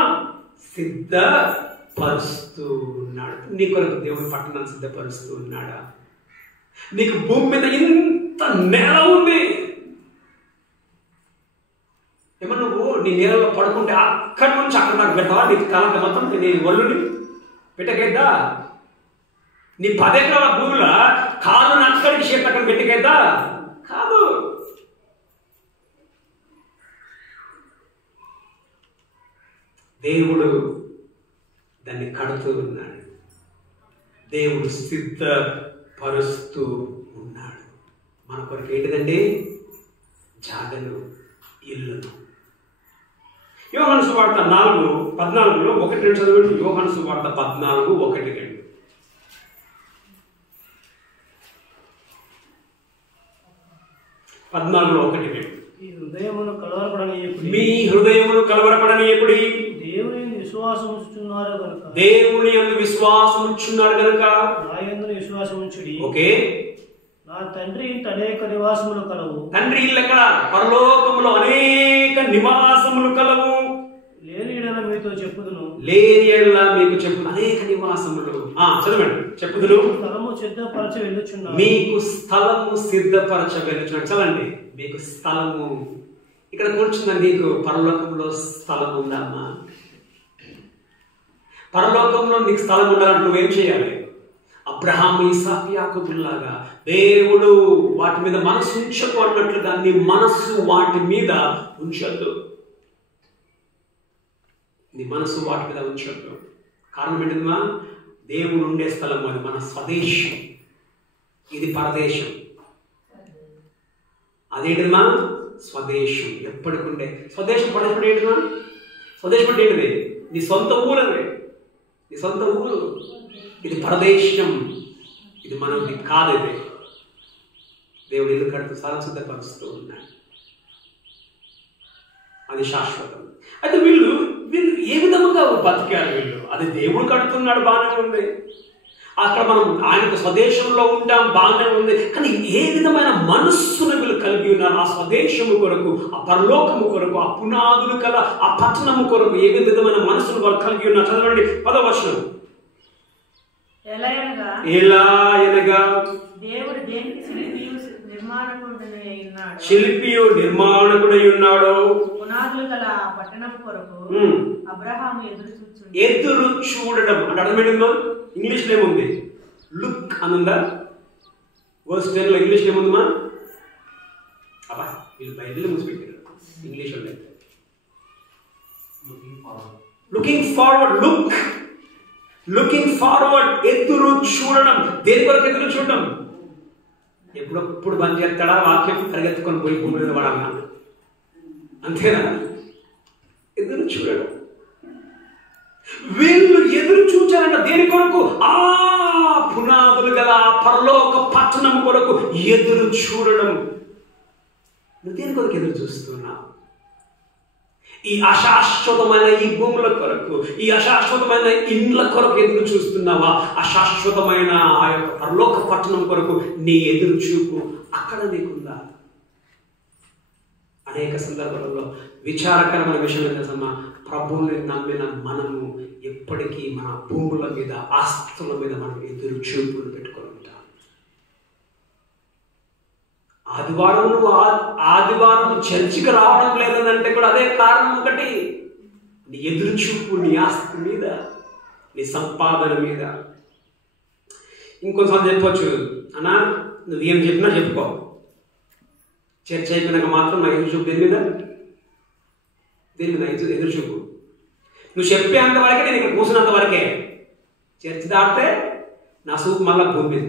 సిద్ధపరుస్తూ ఉన్నాడు. నీ కొరకు దేవుడు పట్టణాన్ని సిద్ధపరుస్తూ ఉన్నాడా? నీకు భూమి మీద ఇంత నేల ఉంది. ఏమన్నా నువ్వు నీ నేలలో పడుకుంటే అక్కడి నుంచి అక్కడ నాకు పెడతావా? నీకు కాలంత మొత్తం నీ ఒళ్ళుని పెట్టకేద్దా? నీ 10 ఎకరాల భూమిలో కాళ్ళను అక్కడికి అక్కడ పెట్టకేద్దా? కాదు. దేవుడు దాన్ని కడుతూ ఉన్నాడు. దేవుడు సిద్ధపరుస్తూ ఉన్నాడు. మన కొరకు ఏంటిదండి? జాగను, ఇల్లును. యోహాను సువార్త 4:14 1-2 చదవండి. యోహాను సువార్త 14:1-2. మీ హృదయమును కలవరపడనీయకుడి. దేవుని యందు విశ్వాసం ఉంచున్నారు గనుక నా యందు విశ్వాసం ఉంచుడి. ఓకే, నా తండ్రి ఇంట అనేక నివాసములు కలవు. తండ్రి ఇల్లు ఎక్కడ? పరలోకములో అనేక నివాసములు కలవు. లేని ఎడల మీతో చెప్పుదును. మీకు చెప్పుదు అనేక నివాసములు. చదవండి. చెప్పుదును. స్థలము సిద్ధపరచ వెళ్ళుచున్నాను. మీకు స్థలము సిద్ధపరచ వెళ్ళుచున్నాడు. చదవండి. మీకు స్థలము ఇక్కడ కూర్చుందండి. నీకు పరలోకంలో స్థలం ఉందమ్మా? పరలోకంలో నీకు స్థలం ఉండాలంటే నువ్వేం చేయాలి? అబ్రహాము, ఇస్సాకు, యాకోబుల్లాగా దేవుడు వాటి మీద మనసు ఉంచకు అన్నట్లుగా నీ మనస్సు వాటి మీద ఉంచద్దు. నీ మనసు వాటి మీద ఉంచద్దు. కారణం ఏంటిదమ్మా? దేవుడు ఉండే స్థలం అది మన స్వదేశం. ఇది పరదేశం. అదేంటిదమ్మా? స్వదేశం. ఎప్పటికుండే స్వదేశం. పడేప్పుడు ఏంటిదమ్మా? స్వదేశం అంటే ఏంటిది? నీ సొంత ఊరు. అదే నీ సొంత ఊరు. ఇది పరదేశం. ఇది మనది కాదు. ఇది దేవుడు ఇల్లు కడుతూ స్థలం సిద్ధపరుస్తూ ఉన్నాడు. అది శాశ్వతం. అయితే వీళ్ళు ఏ విధముగా బతికారు వీళ్ళు? అది దేవుడు కడుతున్నాడు, బాగానే ఉంది. అక్కడ మనం ఆయనకు స్వదేశంలో ఉంటాం, బాగానే ఉంది. కానీ ఏ విధమైన మనస్సును వీళ్ళు కలిగి ఉన్నారు? ఆ స్వదేశము కొరకు, ఆ పరలోకము కొరకు, ఆ పునాదులు కల ఆ పట్టణము కొరకు ఏ విధమైన మనస్సును వాళ్ళు కలిగి ఉన్నారు? చదవండి 10వ వచనం. ఎలా అనగా దేవుడు దేనికి శిల్పియు నిర్మాణకుడై ఉన్నాడు. పునాదులు గల పట్టణం కొరకు అబ్రహాము ఎదురు చూడడం అంటే అర్థమేంటమ్మా? ఇంగ్లీష్లో ఏముంది? లుక్ అనుందా? వర్స్ 10లో ఇంగ్లీష్ ఏముందమ్మా? అబ్బా వీళ్ళు బైబిల్ మూసిపెట్టారు ఇంగ్లీష్ వాళ్ళు. లుకింగ్ ఫార్వర్డ్, ఎదురు చూడడం. దేని కొరకు ఎదురు చూడడం? ఎప్పుడప్పుడు బంద్ చేస్తాడా వాక్యం, పరిగెత్తుకొని పోయి భూమి మీద పడాలన్నా, అంతేనా? ఎదురు చూడడం. వీళ్ళు ఎదురు చూచారంట దేని కొరకు? ఆ పునాదులు గల పరలోక పట్టణం కొరకు ఎదురు చూడడం. నువ్వు దేని కొరకు ఎదురు చూస్తున్నావు? ఈ అశాశ్వతమైన ఈ భూముల కొరకు, ఈ అశాశ్వతమైన ఇండ్ల కొరకు ఎదురు చూస్తున్నావా? అశాశ్వతమైన ఆ యొక్క పరలోక పట్టణం కొరకు నీ ఎదురు చూపు అక్కడ నీకుందా? అనేక సందర్భాలలో విచారకరమైన విషయం ఏంటమ్మా, ప్రభువుని నమ్మిన మనము ఎప్పటికీ మన భూముల మీద, ఆస్తుల మీద మనం ఎదురు చూపులు పెట్టుకొని ఉంటాం. ఆదివారం చర్చికి రావడం లేదంటే కూడా అదే కారణం. ఒకటి, నీ ఎదురు చూపు నీ ఆస్తి మీద, నీ సంపాదన మీద. ఇంకొంచెం చెప్పవచ్చు, అన్నా నువ్వు ఏం చెప్పినా చెప్పుకో, చర్చ అయిపోయినాక మాత్రం నా ఎదురు చూపు దేని మీద ఎదురు చూపు. నువ్వు చెప్పేంత వరకే, నేను ఇక్కడ కూర్చున్నంత వరకే. చర్చి దాటితే నా చూపు మళ్ళా భూమి మీద.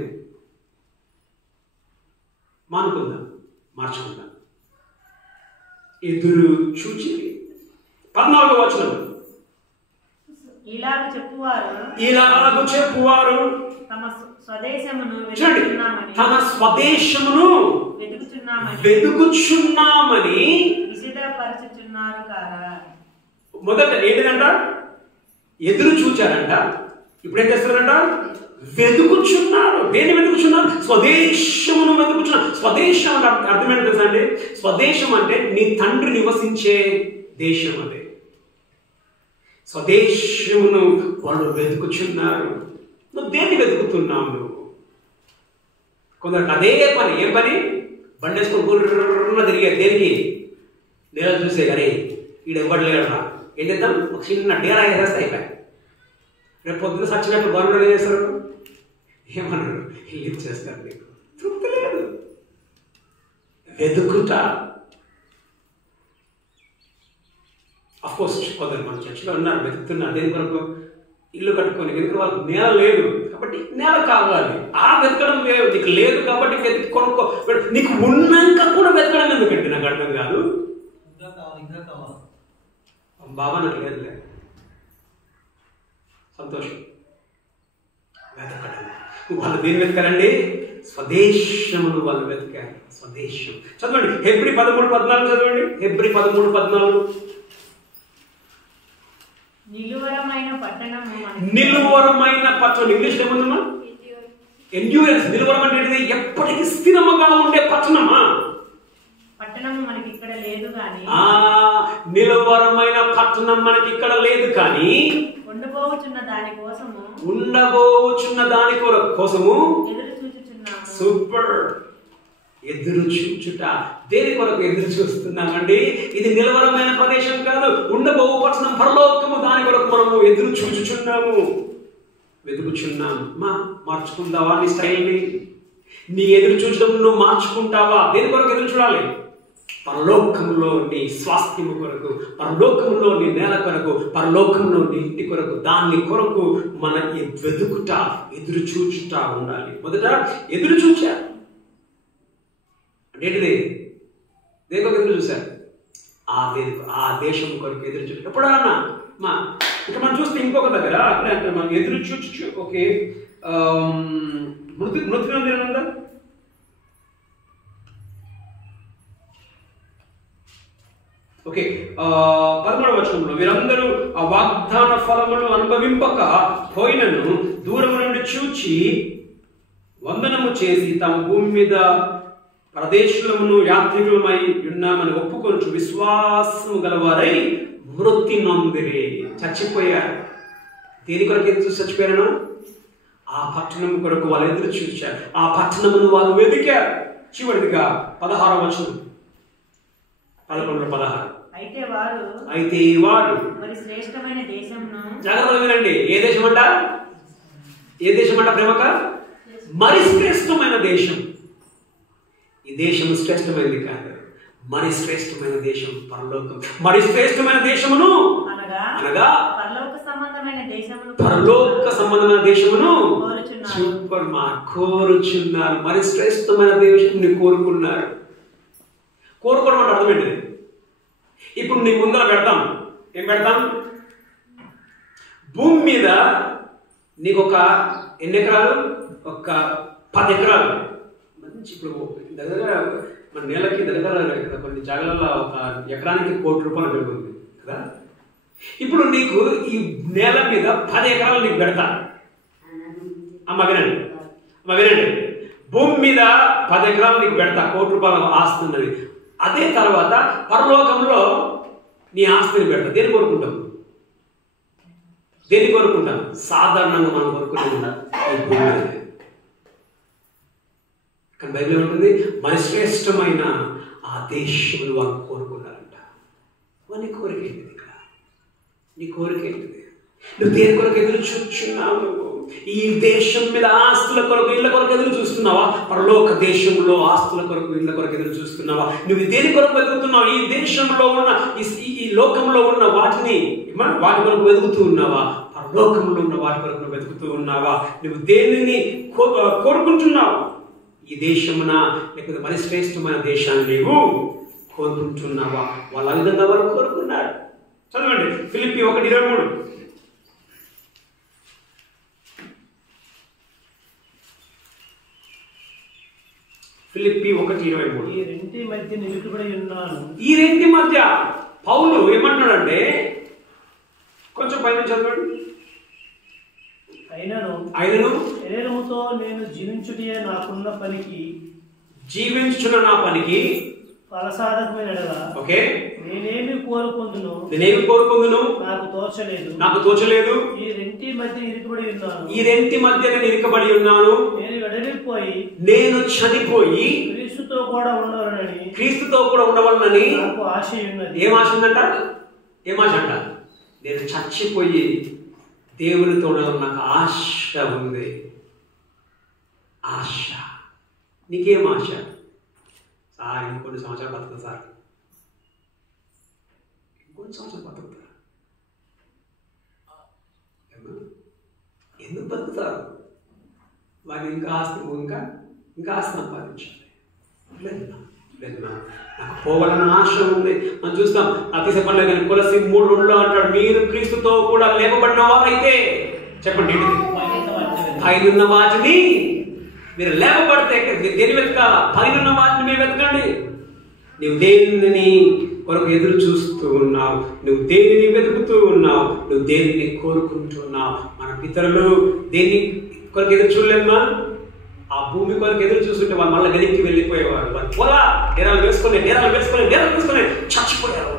మానుకుందాం, మార్చుకుందాం. ఎదురు చూచి 14వ వచనం, ఇలాగ చెప్పువారు తమ స్వదేశమును వెతుకుచున్నామని విసిదపరచుచున్నారు కారా. మొదట ఏంటిదంట? ఎదురు చూచారంట. ఇప్పుడు ఏం చేస్తారంట? వెతుకుచున్నారు. దేన్ని వెతుకుచున్నారు? స్వదేశమును వెతుకుచున్నారు. స్వదేశం అంటే అర్థం ఏంటో తెలుసా అండి? స్వదేశం అంటే నీ తండ్రి నివసించే దేశం. అదే స్వదేశమును వాళ్ళు వెతుకుచున్నారు. నువ్వు దేన్ని వెతుకుతున్నావు? నువ్వు కొందరికి అదే పని. ఏం పని? బండేసుకొని గుర్ర తిరిగే. దేనికి? నేల చూసే. అరే ఈడు ఎవ్వడు లేడరా, ఏం చేద్దాం, ఒక చిన్న డేరా వేసేస్తే అయిపోయి. రేపు పొద్దున్న సచ్చినట్టు గవర్నమెంట్ ఏం చేస్తారు? ఏమన్నారు? లిఫ్ట్ చేస్తారు. నీకు తృప్తి లేదు. వెతుకుతా. అఫ్కోర్స్ కొందరు మన చర్చిలో ఉన్నారు, వెతుకుతున్నారు. దేని కొరకు? ఇల్లు కట్టుకొని. ఎందుకంటే వాళ్ళకి నేల లేదు కాబట్టి నేల కావాలి. ఆ వెతకడం లేదు. నీకు లేదు కాబట్టి వెతికి కొనుక్కో. నీకు ఉన్నాక కూడా వెతకడం ఎందుకంటే నాకు అర్థం కాదు. బాబా నాకు లేదులే, సంతోషం. వెతకడం. వాళ్ళు దేని వెతకారండి? స్వదేశమును వాళ్ళు వెతకారు. స్వదేశం. చదవండి హెబ్రీ 13:14 చదవండి. హెబ్రీ 13:14. నిలువరమైన పట్టణము. ఇంగ్లీష్ ఏముందమ్మా? ఎండ్యూరెన్స్. నిలువరం అంటే ఎప్పటికీ స్థిరముగా ఉండే పట్టణమా? పట్టణము మనకి ఇక్కడ లేదు కానీ. నిలువరమైన పట్టణం మనకి ఇక్కడ లేదు కానీ ఉండబోచున్న దాని కోసము ఎదురు చూచుచున్నాము. సూపర్. ఎదురు చూచుట. దేని కొరకు ఎదురు చూస్తున్నామండి? ఇది నిలవరమైన ప్రదేశం కాదు, ఉండబోవు పట్టణం, పరలోకము. దాని కొరకు మనము ఎదురు చూచుచున్నాము, వెతుకుచున్నాము. మార్చుకుంటావా నీ స్టైల్ని? నీ ఎదురు చూచడం నువ్వు మార్చుకుంటావా? దేని కొరకు ఎదురు చూడాలి? పరలోకంలో నీ స్వాస్థ్యము కొరకు, పరలోకంలో నీ నేల కొరకు, పరలోకంలో నీ ఇంటి కొరకు. దాని కొరకు మన వెతుకుట, ఎదురు చూచుట ఉండాలి. మొదట ఎదురు చూచా ఏంటిది? దేని కొరకు ఎదురు చూశారు? ఆ దేశం కొరకు ఎదురు చూచు. ఎప్పుడన్నా ఇక మనం చూస్తే ఇంకొక దగ్గర అక్కడే అంటే మనం ఎదురు చూచు. ఓకే, మృతి ఉందా? ఓకే, 13వ వచనంలో వీరందరూ ఆ వాగ్దాన ఫలములు అనుభవింపక పోయినను దూరము నుండి చూచి వందనము చేసి తమ భూమి మీద ప్రదేశమును యాత్రికులమై ఉన్నామని ఒప్పుకొనుచు విశ్వాసము గలవారై మృతి నొందిరి. చచ్చిపోయారు. దేని కొరకు ఎదురు చూసి చచ్చిపోయారు? ఆ పట్టణం కొరకు వాళ్ళు ఎదురు చూశారు. ఆ పట్టణమును వాళ్ళు వెతికారు. చివరిదిగా 16వ వచనం, 11:16. అయితే వారు మరి శ్రేష్టమైన దేశమును. జాగ్రత్తగా వినండి. ఏ దేశం అంట? ప్రేమక? మరి శ్రేష్టమైన దేశం. ఈ దేశం శ్రేష్టమైనది కాదు, మరి శ్రేష్టమైన దేశం పరలోకం. మరి శ్రేష్టమైన దేశమును అనగా పరలోక సంబంధమైన దేశమును సూపర్ మా కోరుచున్నారు. మరి శ్రేష్టమైన దేశంని కోరుకున్నారు. కోరుకోవడం అంటే అర్థం ఏంటిది? ఇప్పుడు నీ ముందర పెడతాం, ఏం పెడతాం? భూమి మీద నీకు ఒక ఎన్ని ఎకరాలు? ఒక 10 ఎకరాలు మంచి. ఇప్పుడు దగ్గర మన నేలకి దగ్గర కొన్ని జాగాలలో ఒక ఎకరానికి ₹1 కోటి పెరుగుతుంది కదా. ఇప్పుడు నీకు ఈ నేల మీద 10 ఎకరాలు నీకు పెడతా. అమ్మ వినండి, భూమి మీద 10 ఎకరాలు నీకు పెడతా, ₹1 కోటి ఆస్తి ఉన్నది. అదే తర్వాత పరలోకంలో నీ ఆస్తిని పెడతా. దేని కోరుకుంటాం? సాధారణంగా మనం కోరుకునే కానీ బైబిల్ ఉంటుంది, మరి శ్రేష్టమైన ఆ దేశములు వాళ్ళు కోరుకున్నారంట. నీ కోరిక ఏంటిది? ఇక్కడ నీ కోరిక ఏంటిది? నువ్వు దేని కొరకు ఎదురు చూస్తున్నావు? ఈ దేశం మీద ఆస్తుల కొరకు, ఇళ్ళ కొరకు ఎదురు చూస్తున్నావా? పరలోక దేశంలో ఆస్తుల కొరకు, ఇళ్ళ కొరకు ఎదురు చూస్తున్నావా? నువ్వు దేని కొరకు వెతుకుతున్నావు? ఈ దేశంలో ఉన్న ఈ లోకంలో ఉన్న వాటి కొరకు వెతుకుతూ ఉన్నావా? పరలోకంలో ఉన్న వాటి కొరకు నువ్వు వెతుకుతూ ఉన్నావా? నువ్వు దేనిని కోరుకుంటున్నావు? ఈ దేశమున లేకపోతే మరి శ్రేష్టమైన దేశాన్ని నీవు కోరుకుంటున్నావా? వాళ్ళ విధంగా వారు కోరుకున్నారు. చదవండి ఫిలిప్పీ 1:23. ఫిలిప్పీ 1:23. ఈ రెంటి మధ్య నిలుచుబడి ఉన్నాను. ఈ రెంటి మధ్య పౌలు ఏమంటున్నాడంటే, కొంచెం పైన చదవండి. అయినను శరీరముతో నేను జీవించుటే నాకున్న పనికి, నా పనికి ఫలసాధకమైన ఓకే నేనేమి కోరుకుందును నాకు తోచలేదు. ఈ రెంటి మధ్య ఇరుకబడి ఉన్నాను. నేను ఇరుకబడి నేను వెడలిపోయి, నేను చనిపోయి క్రీస్తుతో కూడా ఉండవలనని నాకు ఆశ ఉన్నది. ఏం ఆశ ఉందంట? నేను చచ్చిపోయి దేవునితో ఉండాలని నాకు ఆశ ఉంది. ఆశ. నీకేం ఆశ? సార్ ఇంకొన్ని సంవత్సరాలు బతుకుతా సార్, ఇంకొన్ని సంవత్సరాలు బతుకుతా. ఎందుకు బతుకుతారు? వారికి ఇంకా ఆస్తి సంపాదించాలి. లేదు నాకు పోవాలన్న ఆశ ఉంది. మనం చూస్తాం అతిశపడలే కానీ కొలసి 3:2 అంటాడు, మీరు క్రీస్తుతో కూడా లేపబడిన వారైతే చెప్పండి పైనున్న వాటిని మీరు లేపబడితే దేని వెతకాల? పైనున్న వాటిని మీరు వెతకండి. నువ్వు దేనిని కొరకు ఎదురు చూస్తూ ఉన్నావు? నువ్వు దేనిని వెతుకుతూ ఉన్నావు? నువ్వు దేనిని కోరుకుంటున్నావు? మన పితరులు దేన్ని కొరకు ఎదురు చూడలేమ్మా? ఆ భూమి కొరకు ఎదురు చూస్తుంటే వాళ్ళు మళ్ళీ వెనక్కి వెళ్ళిపోయేవారు. వాళ్ళు పొలా డేరాలు వేసుకొని చచ్చిపోయారు.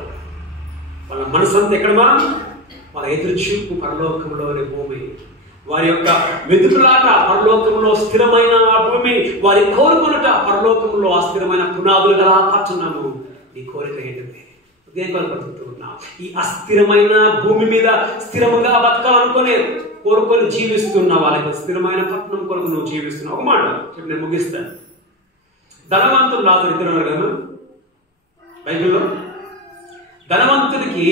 వాళ్ళ మనసంతా ఎక్కడమా? వాళ్ళ ఎదురు చూపు పరలోకంలోని భూమి. వారి యొక్క వెతుకులాట పరలోకంలో స్థిరమైన ఆ భూమి. వారి కోరుకున్నట పరలోకంలో ఆ స్థిరమైన పునాదులు గల పడుతున్నాము. నీ కోరిక ఏంటంటే దేని కొరకు బతుకుతూ ఉన్నావు? ఈ అస్థిరమైన భూమి మీద స్థిరంగా బతకాలనుకునే కోరుకొని జీవిస్తున్నావు. వాళ్ళకి స్థిరమైన పట్టణం కొరకు నువ్వు జీవిస్తున్నావు. ఒక మాట చెప్పి నేను ముగిస్తాను. ధనవంతులు లాజరు ఇద్దరు కదా బైబిల్లో. ధనవంతుడికి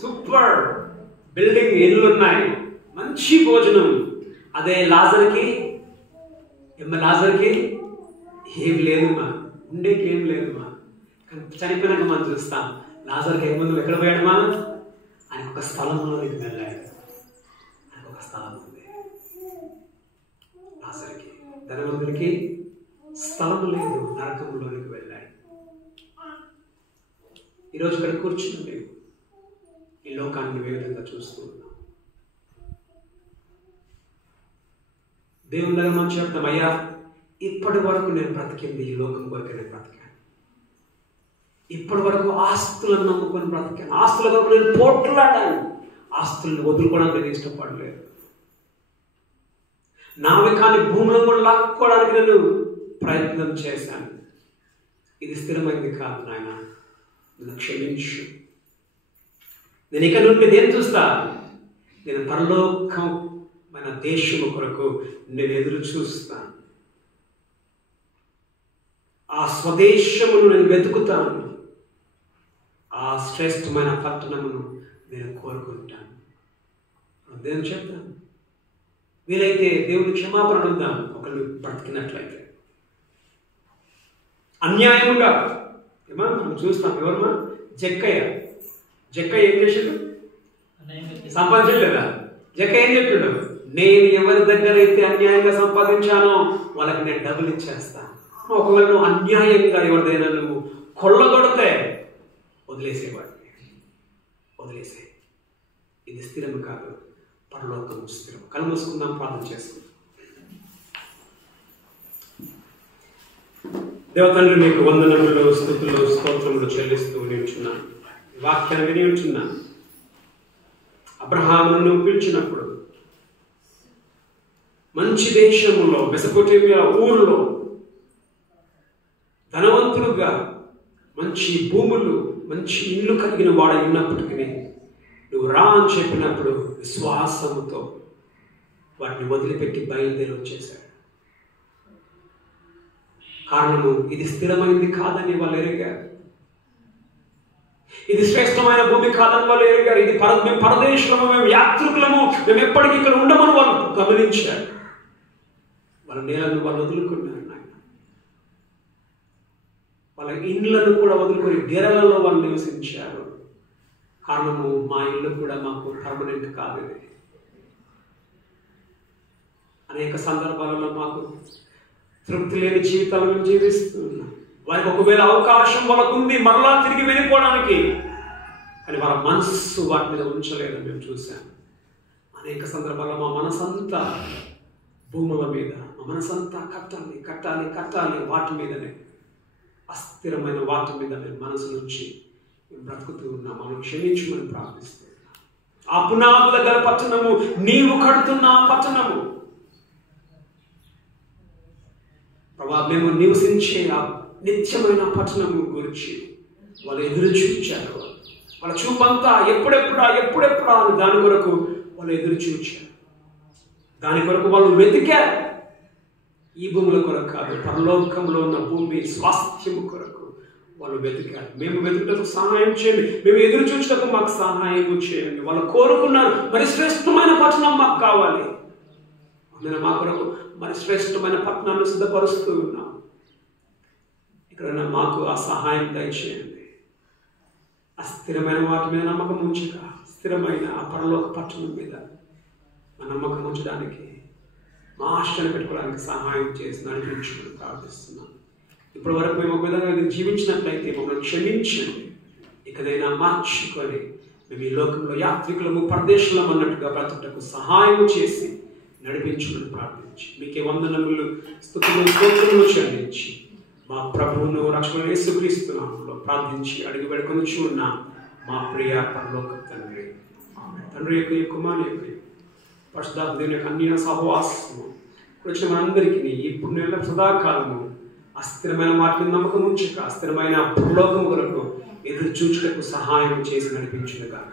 సూపర్ బిల్డింగ్, ఇల్లు ఉన్నాయి, మంచి భోజనం. అదే లాజర్కి ఏం లేదుమా, ఉండేకి ఏం లేదుమా. కానీ చనిపోయినాక మనం చూస్తాం లాజర్కి ఏముంది, ఎక్కడ పోయాడుమా? ఆయన ఒక స్థలంలోనికి వెళ్ళాడు. ఆయనకు ఒక స్థలం ఉంది. లాజర్కి, ధనవంతుడికి స్థలం లేదు, నరకంలోనికి వెళ్ళాడు. ఈరోజు ఇక్కడ కూర్చుని లేవు, ఈ లోకాన్ని ఏ విధంగా చూస్తూ ఉన్నాం. దేవుని దగ్గర మనం చెప్తాం, అయ్యా ఇప్పటి వరకు నేను బ్రతికింది ఈ లోకం కొరకు నేను బ్రతికాను. ఇప్పటి వరకు ఆస్తులను నమ్ముకొని బ్రతికాను. ఆస్తుల కొరకు నేను పోట్లాడాను. ఆస్తులను వదులుకోవడానికి నేను ఇష్టపడలేదు. నావి కానీ భూములను కూడా లాక్కోవడానికి నేను ప్రయత్నం చేశాను. ఇది స్థిరమైంది కాదు నాయన, నన్ను క్షమించు. నేను ఇక నుండి దేని చూస్తా? నేను పరలోకం మన దేశము కొరకు నేను ఎదురు చూస్తాను. ఆ స్వదేశమును నేను వెతుకుతాను, ఆ శ్రేష్టమైన పట్టణమును నేను కోరుకుంటాను. దేవుని చెప్తాను. వీలైతే దేవుని క్షమాపణ అడుగుదాం ఒకళ్ళు బ్రతికినట్లయితే. అన్యాయముగా ఏమా మనం చూస్తాం. ఎవరమ్మా? జక్కయ్య ఏం చేసాడు? సంపాదించలేదా? జక్కయ్య ఏం చెప్పాడు? నేను ఎవరి దగ్గర అయితే అన్యాయంగా సంపాదించానో వాళ్ళకి నేను డబ్బులు ఇచ్చేస్తాను. ఒకవేళ నువ్వు అన్యాయంగా ఎవరిదైనా నువ్వు కొల్లగొడితే వదిలేసేవాడిని, వదిలేసే. ఇది స్థిరము కాదు, పరలోకం స్థిరం. కళ్ళు మూసుకుందాం, ప్రార్థన చేసుకుందాం. దేవతండ్రి, మీకు వందనములు, స్తుతులు, స్తోత్రములు చెల్లిస్తూ నిల్చున్నాను. వాక్యాన్ని విని ఉంటున్నాను. అబ్రహామును నువ్వు పిలిచినప్పుడు మంచి దేశంలో, మెసొపొటేమియా ఊరిలో ధనవంతుడుగా, మంచి భూములు, మంచి ఇల్లు కలిగిన వాడు ఉన్నప్పటికీ నువ్వు రా అని చెప్పినప్పుడు విశ్వాసముతో వాటిని వదిలిపెట్టి బయలుదేరి వచ్చేశాడు. కారణము ఇది స్థిరమైనది కాదని వాళ్ళు ఎరిగారు. ఇది శ్రేష్టమైన భూమి కాదని వాళ్ళు ఎరిగారు. ఇది మేము పరదేశము, మేము యాత్రికులము, మేము ఎప్పటికీ ఇక్కడ ఉండమని వాళ్ళు గమనించారు. వాళ్ళ నేలను వాళ్ళు వదులుకున్నారు. నాయన, వాళ్ళ ఇండ్లను కూడా వదులుకొని డేరాలలో వాళ్ళు నివసించారు. కారణము మా ఇల్లు కూడా మాకు పర్మనెంట్ కాదు. అనేక సందర్భాలలో మాకు తృప్తి లేని జీవితాలను జీవిస్తున్నాం. వారికి ఒకవేళ అవకాశం వాళ్ళకు ఉంది మరలా తిరిగి వెళ్ళిపోవడానికి, కానీ వాళ్ళ మనస్సు వాటి మీద ఉంచలేదని మేము చూసాం. అనేక సందర్భాల్లో మా మనసంతా భూముల మీద, మా మనసంతా కట్టాలి కట్టాలి కట్టాలి వాటి మీదనే, అస్థిరమైన వాటి మీద మేము మనసు నుంచి మేము బ్రతుకుతూ ఉన్నాం. మనం క్షమించమని ప్రార్థిస్తున్నాం. ఆ పునాదుల గల పట్టణము, నీవు కడుతున్న ఆ పట్టణము ప్రభా, మేము నివసించే ఆ నిత్యమైన పట్టణము గురించి వాళ్ళు ఎదురు చూచారు. వాళ్ళ చూపంతా ఎప్పుడెప్పుడా అని దాని కొరకు వాళ్ళు ఎదురు చూచారు. దాని కొరకు వాళ్ళు వెతికారు. ఈ భూముల కొరకు కాదు, పరలోకంలో ఉన్న భూమి స్వాస్థ్యము కొరకు వాళ్ళు వెతికారు. మేము వెతుకుటకు సహాయం చేయండి, మేము ఎదురు చూచటకు మాకు సహాయం చేయండి. వాళ్ళు కోరుకున్నారు, మరి శ్రేష్టమైన పట్టణం మాకు కావాలి. నేను మా కొరకు మరి శ్రేష్టమైన పట్టణాన్ని సిద్ధపరుస్తూ ఉన్నాం. ఇక్కడ మాకు ఆ సహాయం దయచేయండి. అస్థిరమైన వాటి మీద నమ్మకం ఉంచక, స్థిరమైన ఆ పరలోక పట్టణం మీద మా నమ్మకం ఉంచడానికి, మా ఆశను పెట్టుకోవడానికి సహాయం చేసి నడిపించమని ప్రార్థిస్తున్నాం. ఇప్పటి వరకు మేము ఒక విధంగా జీవించినట్లయితే మమ్మల్ని క్షమించండి. ఇకదైనా మార్చుకొని మేము ఈ లోకంలో యాత్రికులము, పరదేశులం అన్నట్టుగా బ్రతుకుటకు సహాయం చేసి నడిపించమని ప్రార్థించి, మీకే వందనములు, స్తుతులు, స్తోత్రములు చెల్లించి మా ప్రభువును రక్షకుడైన యేసుక్రీస్తు నామములో ప్రార్థించి అడిగి వేడుకొనుచు ఉన్నాం మా ప్రియ పరలోక తండ్రి. ఆమేన్. తండ్రి యొక్క కుమారుని యొక్క పరిశుద్ధాత్మ దేవుని యొక్క అన్య సహవాసము వచ్చిన మనందరికీ ఇప్పుడు నెల సదాకాలము అస్థిరమైన వాటిని నమ్మకం ఉంచక, అస్థిరమైన పరలోకము కొరకు ఎదురు చూచుటకు సహాయం చేసి నడిపించునుగాక.